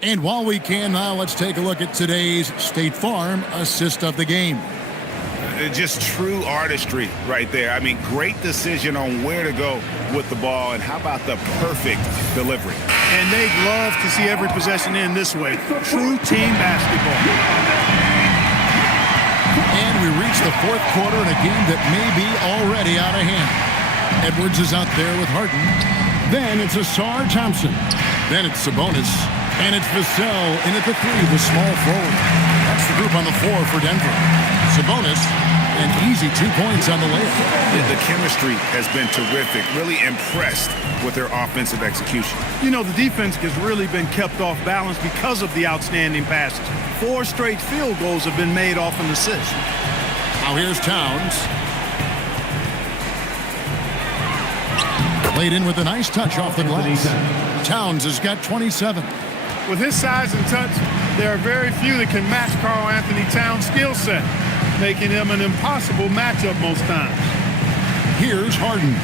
And while we can now, let's take a look at today's State Farm assist of the game. Just true artistry right there. I mean, great decision on where to go with the ball, and how about the perfect delivery? And they'd love to see every possession end this way. True team basketball. And we reach the fourth quarter in a game that may be already out of hand. Edwards is out there with Harden. Then it's Asar Thompson. Then it's Sabonis. And it's Vassell in at the three, the small forward. That's the group on the floor for Denver. Sabonis, an easy 2 points on the layup. The chemistry has been terrific. Really impressed with their offensive execution. You know, the defense has really been kept off balance because of the outstanding passes. 4 straight field goals have been made off an assist. Now here's Towns. Played in with a nice touch off the glass. Towns has got 27. With his size and touch, there are very few that can match Karl Anthony Towns' skill set, making him an impossible matchup most times. Here's Harden.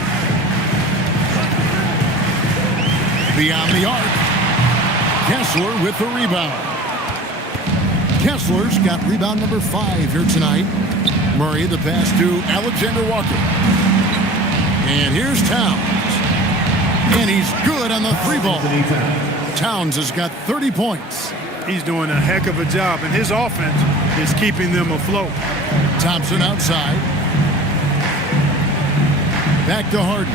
Beyond the arc. Kessler with the rebound. Kessler's got rebound number 5 here tonight. Murray the pass to Alexander Walker. And here's Towns. And he's good on the 3-ball. Towns has got 30 points. He's doing a heck of a job, and his offense is keeping them afloat. Thompson outside. Back to Harden.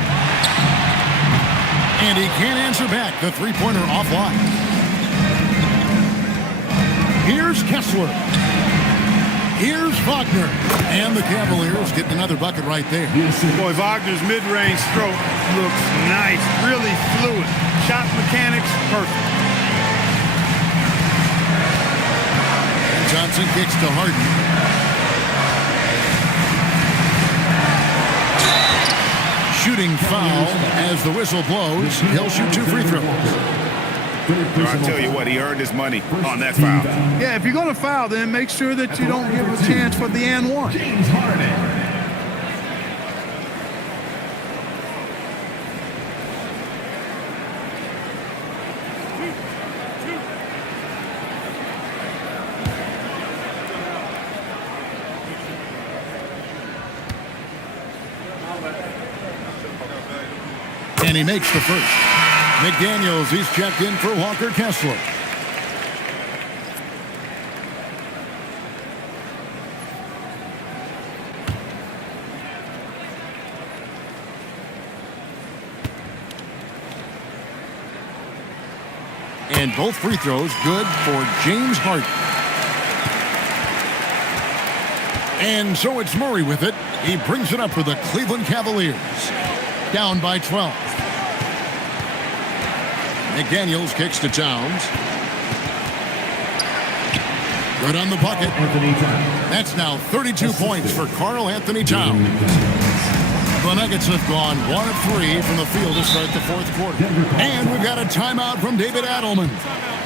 And he can't answer back. The three-pointer offline. Here's Kessler. Here's Wagner. And the Cavaliers getting another bucket right there. Boy, Wagner's mid-range stroke looks nice, really fluid. Shot mechanics, perfect. And Johnson kicks to Harden. Shooting foul as the whistle blows. He'll shoot 2 free throws. I'll tell you what, he earned his money on that foul. Yeah, if you're going to foul, then make sure that you don't give a chance for the and one. James Harden. And he makes the first. McDaniels, he's checked in for Walker Kessler. And both free throws good for James Harden. And so it's Murray with it. He brings it up for the Cleveland Cavaliers. Down by 12. McDaniels kicks to Towns. Good on the bucket. That's now 32 points for Karl Anthony Towns. The Nuggets have gone 1 of 3 from the field to start the fourth quarter. And we've got a timeout from David Adelman.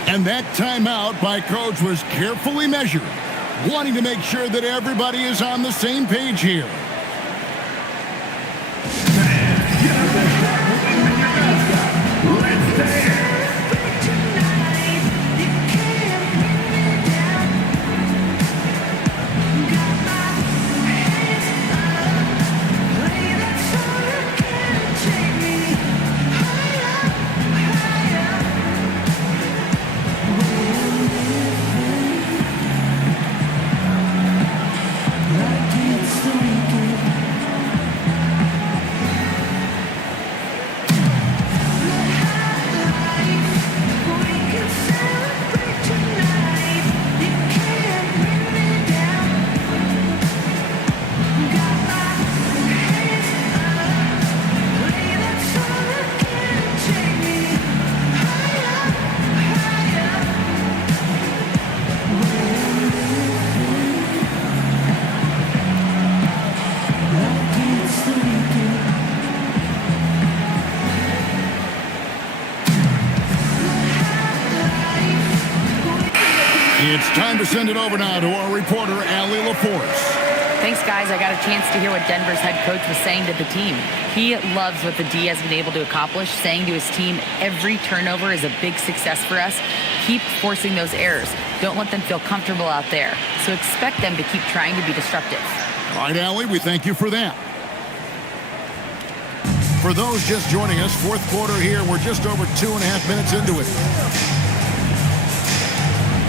And that timeout by Coach was carefully measured, wanting to make sure that everybody is on the same page here. It's time to send it over now to our reporter, Allie LaForce. Thanks, guys. I got a chance to hear what Denver's head coach was saying to the team. He loves what the D has been able to accomplish, saying to his team, every turnover is a big success for us. Keep forcing those errors. Don't let them feel comfortable out there. So expect them to keep trying to be disruptive. All right, Allie, we thank you for that. For those just joining us, fourth quarter here, we're just over 2.5 minutes into it.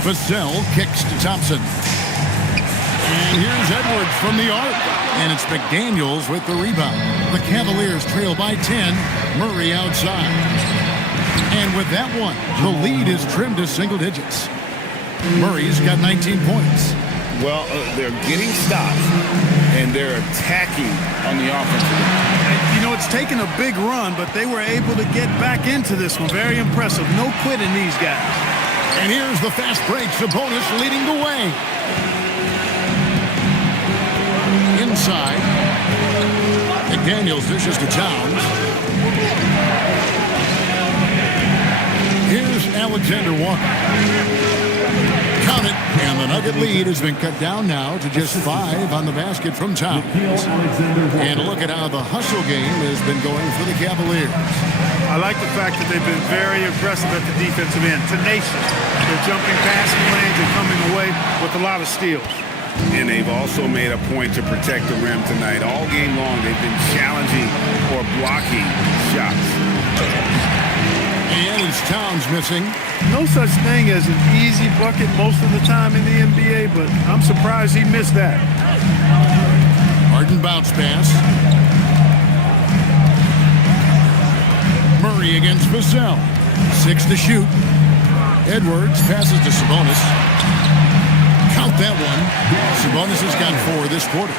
Vassell kicks to Thompson. And here's Edwards from the arc. And it's McDaniels with the rebound. The Cavaliers trail by 10. Murray outside. And with that one, the lead is trimmed to single digits. Murray's got 19 points. Well, they're getting stops, and they're attacking on the offensive end. You know, it's taken a big run, but they were able to get back into this one. Very impressive. No quitting these guys. And here's the fast break. Sabonis leading the way. Inside. McDaniels dishes to Towns. Here's Alexander Walker. Count it. And the Nugget lead has been cut down now to just 5 on the basket from Towns. And look at how the hustle game has been going for the Cavaliers. I like the fact that they've been very aggressive at the defensive end. Tenacious. They're jumping passing lanes and coming away with a lot of steals. And they've also made a point to protect the rim tonight. All game long, they've been challenging or blocking shots. And it's Towns missing. No such thing as an easy bucket most of the time in the NBA, but I'm surprised he missed that. Harden bounce pass. Murray against Vassell. 6 to shoot. Edwards passes to Sabonis. Count that one. Sabonis has got 4 this quarter.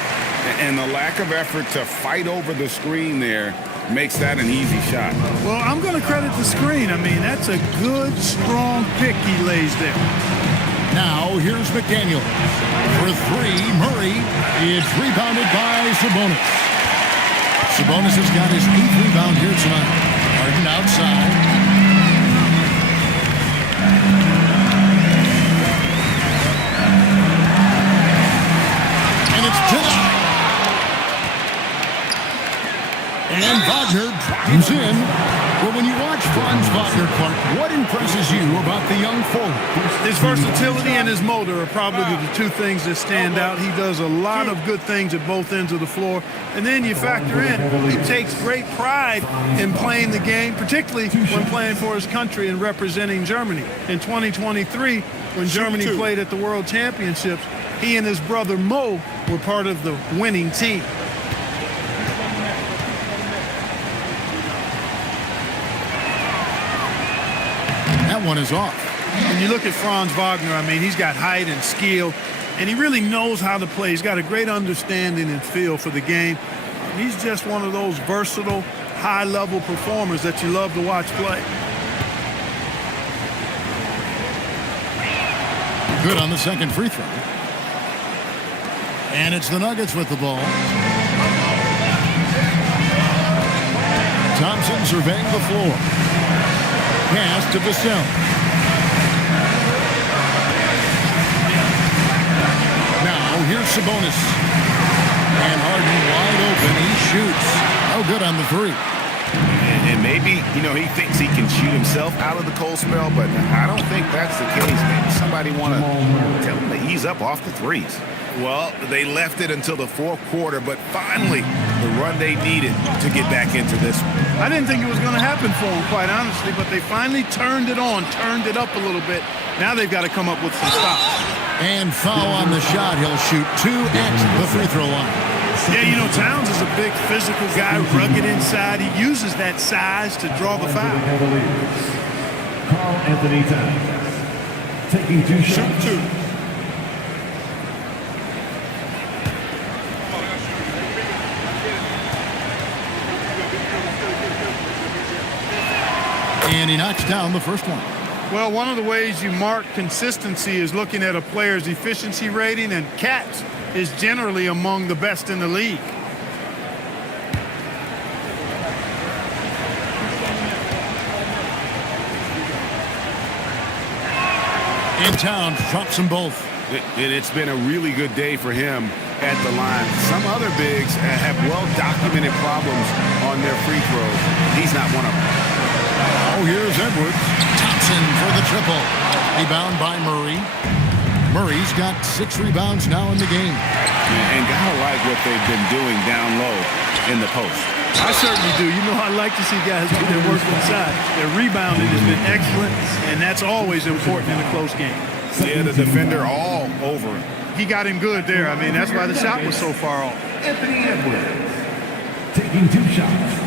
And the lack of effort to fight over the screen there makes that an easy shot. Well, I'm going to credit the screen. I mean, that's a good, strong pick he lays there. Now, here's McDaniel. For 3, Murray. It's rebounded by Sabonis. Sabonis has got his 8th rebound here tonight. Harden outside. And it's denied. And Wagner drives in. Well, when you watch Franz Wagner, Clark, what impresses you about the young forward? His versatility and his motor are probably the 2 things that stand out. He does a lot of good things at both ends of the floor. And then you factor in, he takes great pride in playing the game, particularly when playing for his country and representing Germany. In 2023, when Germany played at the World Championships, he and his brother Mo were part of the winning team. That one is off. When you look at Franz Wagner, I mean, he's got height and skill, and he really knows how to play. He's got a great understanding and feel for the game. He's just one of those versatile, high-level performers that you love to watch play. Good on the second free throw. And it's the Nuggets with the ball. Thompson surveying the floor. Pass to Vassell. Now here's Sabonis. And Harden wide open. He shoots. Oh, good on the three. And maybe, he thinks he can shoot himself out of the cold spell, but I don't think that's the case. Maybe somebody want to tell him to ease up off the threes. Well, they left it until the fourth quarter, but finally the run they needed to get back into this one. I didn't think it was going to happen for them, quite honestly, but they finally turned it on, turned it up a little bit. Now they've got to come up with some stops. And foul on the shot. He'll shoot 2 at the free throw line. Yeah, Towns is a big physical guy, rugged inside. He uses that size to draw the foul. Carl Anthony Towns taking 2 shots. Shoot 2. And he knocks down the first one. Well, one of the ways you mark consistency is looking at a player's efficiency rating, and Katz is generally among the best in the league. And Towns drops them both. And it's been a really good day for him at the line. Some other bigs have well-documented problems on their free throws. He's not one of them. Oh, here's Edwards. Thompson for the triple. Rebound by Murray. Murray's got 6 rebounds now in the game. And gotta like what they've been doing down low in the post. I certainly do. I like to see guys do their work inside. Their rebounding has been excellent, and that's always important in a close game. Yeah, the defender all over him. He got him good there. That's why the shot was so far off. Anthony Edwards taking 2 shots.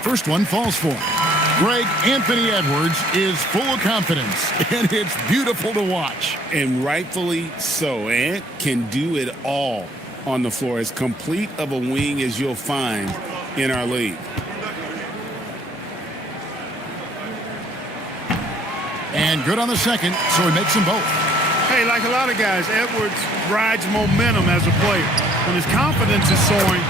First one falls for him. Greg, Anthony Edwards is full of confidence, and it's beautiful to watch. And rightfully so. Ant can do it all on the floor. As complete of a wing as you'll find in our league. And good on the second, so he makes them both. Hey, like a lot of guys, Edwards rides momentum as a player. When his confidence is soaring,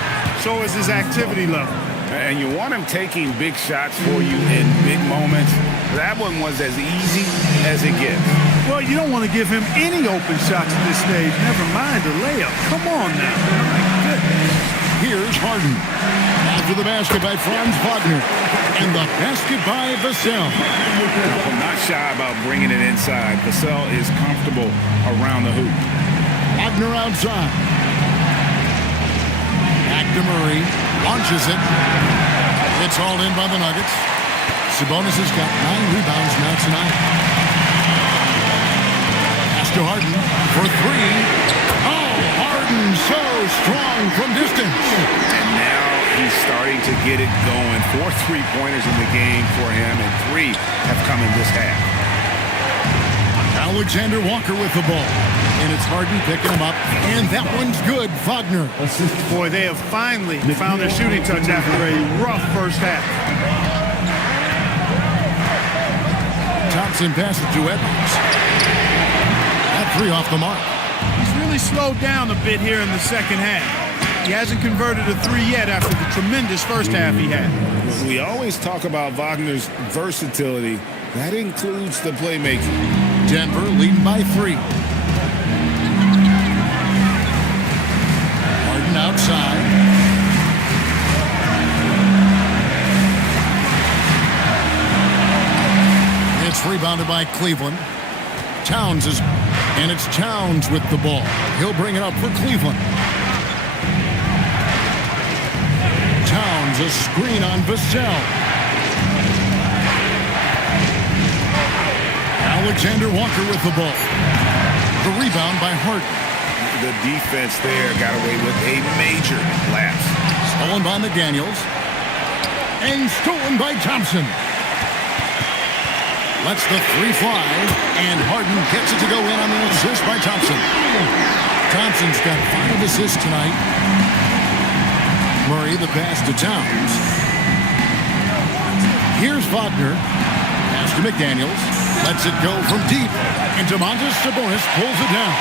so is his activity level. And you want him taking big shots for you in big moments. That one was as easy as it gets. Well, you don't want to give him any open shots at this stage. Never mind a layup. Come on now. My goodness. Here's Harden. After the basket by Franz Wagner. And the basket by Vassell. I'm not shy about bringing it inside. Vassell is comfortable around the hoop. Wagner outside. Back to Murray. Launches it. It's hauled in by the Nuggets. Sabonis has got 9 rebounds now tonight. Pass to Harden for 3. Oh, Harden so strong from distance. And now he's starting to get it going. 4 3-pointers in the game for him, and 3 have come in this half. Alexander Walker with the ball. And it's Harden picking him up. And that one's good. Wagner. Boy, they have finally found their shooting touch after a rough first half. Thompson passes to Edwards. That 3 off the mark. He's really slowed down a bit here in the second half. He hasn't converted a 3 yet after the tremendous first half he had. We always talk about Wagner's versatility. That includes the playmaking. Denver leading by 3. Harden outside. It's rebounded by Cleveland. Towns is, and it's Towns with the ball. He'll bring it up for Cleveland. Towns, a screen on Vassell. Alexander Walker with the ball. The rebound by Harden. The defense there got away with a major lapse. Stolen by McDaniels. And stolen by Thompson. Lets the 3 fly. And Harden gets it to go in on the assist by Thompson. Thompson's got 5 assists tonight. Murray, the pass to Towns. Here's Wagner. Pass to McDaniels. Lets it go from deep. And Domantas Sabonis pulls it down.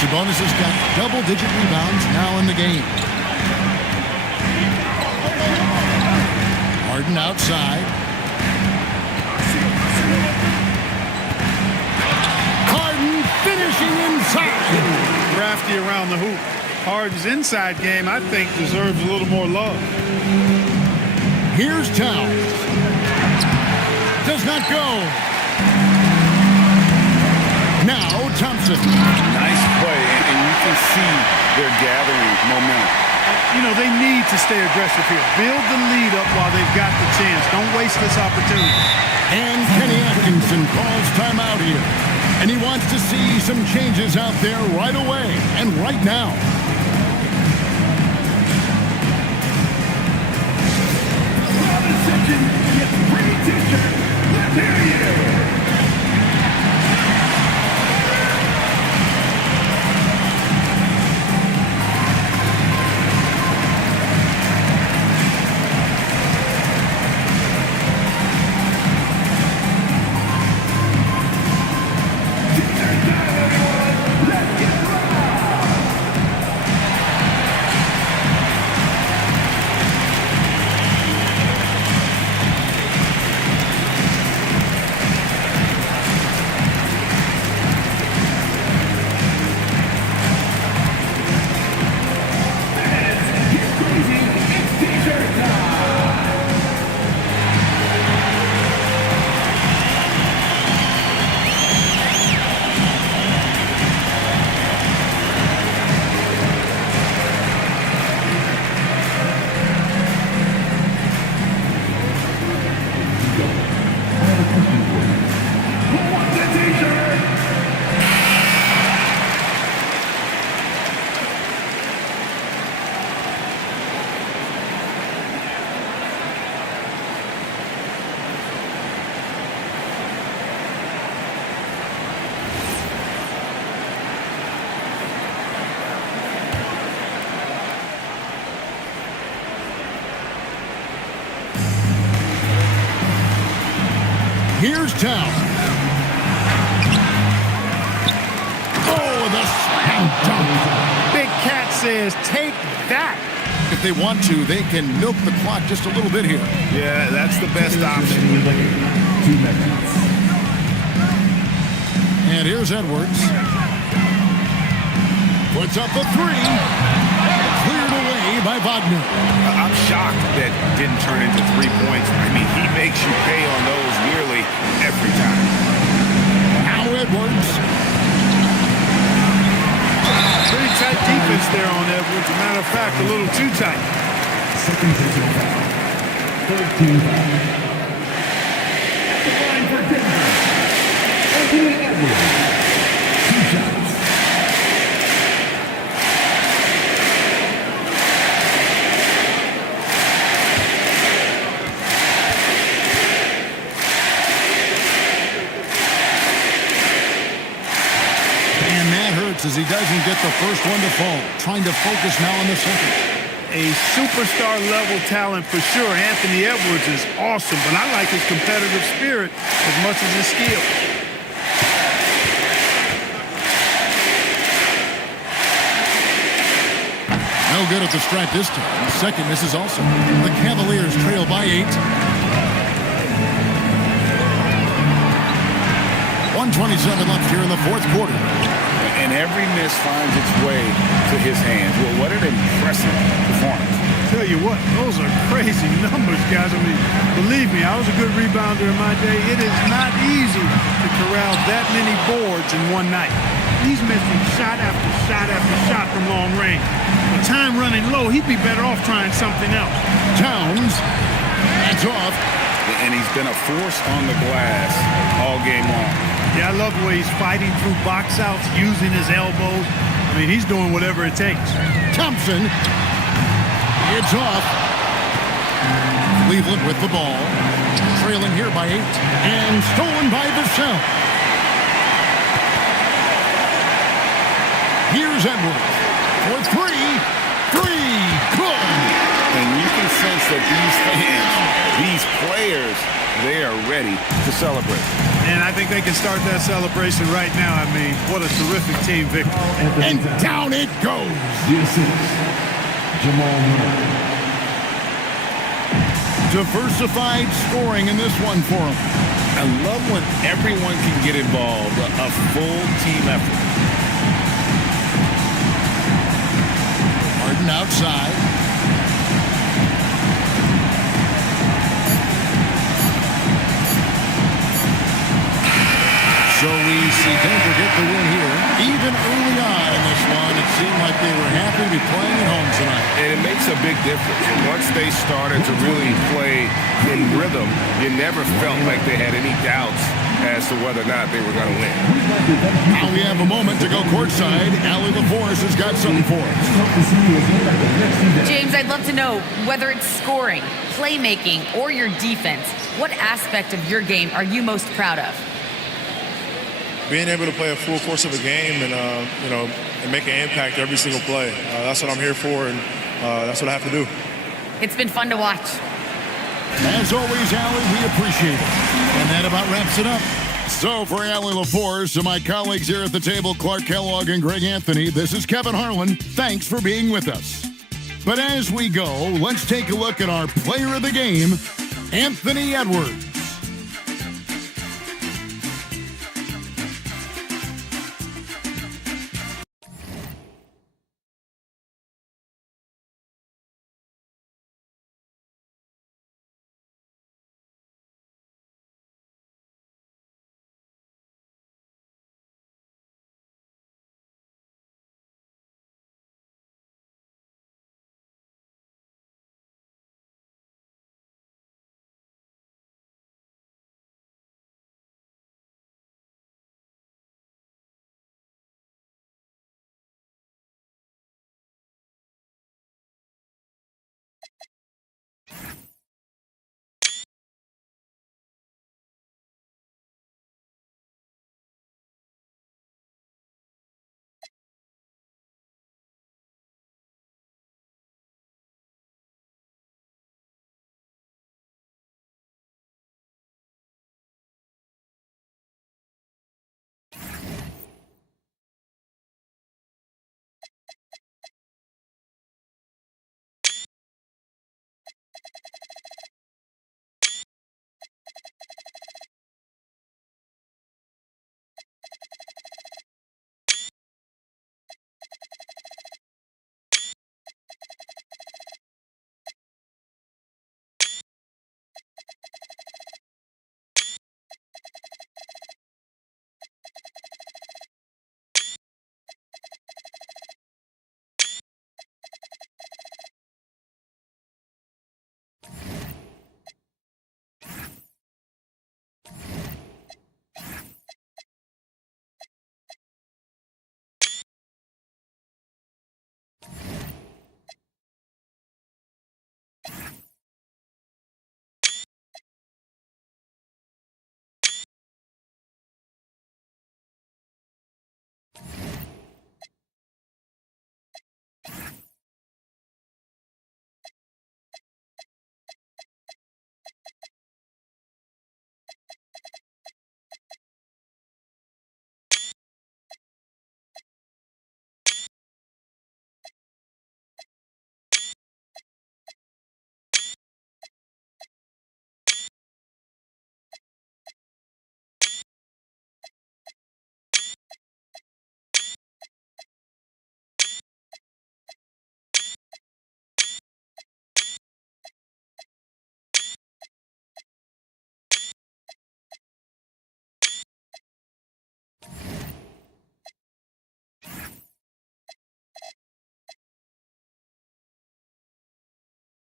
Sabonis has got double-digit rebounds now in the game. Harden outside. Harden finishing inside. Crafty around the hoop. Harden's inside game, I think, deserves a little more love. Here's Towns. Does not go. Now Thompson. Nice play, and you can see they're gathering momentum. You know, they need to stay aggressive here. Build the lead up while they've got the chance. Don't waste this opportunity. And Kenny Atkinson calls timeout here. And he wants to see some changes out there right away and right now. Here's Towns. Oh, the slam dunk. Big Cat says, take that. If they want to, they can milk the clock just a little bit here. Yeah, that's the best option. And here's Edwards. Puts up the three. Cleared away by Wagner. I'm shocked that didn't turn into 3 points. I mean, he makes you pay on those nearly every time. Now Edwards. Pretty tight defense there on Edwards. As a matter of fact, a little too tight. Second personal foul. 13 foul. At the line for Denver, Anthony Edwards. 2 shots. As he doesn't get the first one to fall. Trying to focus now on the second. A superstar level talent for sure. Anthony Edwards is awesome, but I like his competitive spirit as much as his skill. No good at the stripe this time. Second misses also. The Cavaliers trail by 8. 1:27 left here in the fourth quarter. And every miss finds its way to his hands. Well, what an impressive performance. Tell you what, those are crazy numbers, guys. I mean, believe me, I was a good rebounder in my day. It is not easy to corral that many boards in one night. He's missing shot after shot after shot from long range. With time running low, he'd be better off trying something else. Towns, that's off. And he's been a force on the glass all game long. Yeah, I love the way he's fighting through box outs, using his elbows. I mean, he's doing whatever it takes. Thompson. It's off. Cleveland with the ball. Trailing here by 8. And stolen by Vassell. Here's Edwards for three. Three. Good. And you can sense that these fans, these players, they are ready to celebrate. And I think they can start that celebration right now. I mean, what a terrific team victory. And down it goes. The assist, Jamal Murray. Diversified scoring in this one for him. I love when everyone can get involved, a full team effort. Harden outside. So we see Denver get the win here. Even early on in this one, it seemed like they were happy to be playing at home tonight. And it makes a big difference. Once they started to really play in rhythm, you never felt like they had any doubts as to whether or not they were going to win. Now we have a moment to go courtside. Allie LaForce has got something for us. James, I'd love to know whether it's scoring, playmaking, or your defense. What aspect of your game are you most proud of? Being able to play a full course of a game and, and make an impact every single play. That's what I'm here for, and that's what I have to do. It's been fun to watch. As always, Allie, we appreciate it. And that about wraps it up. So for Allie LaForce and my colleagues here at the table, Clark Kellogg and Greg Anthony, this is Kevin Harlan. Thanks for being with us. But as we go, let's take a look at our player of the game, Anthony Edwards.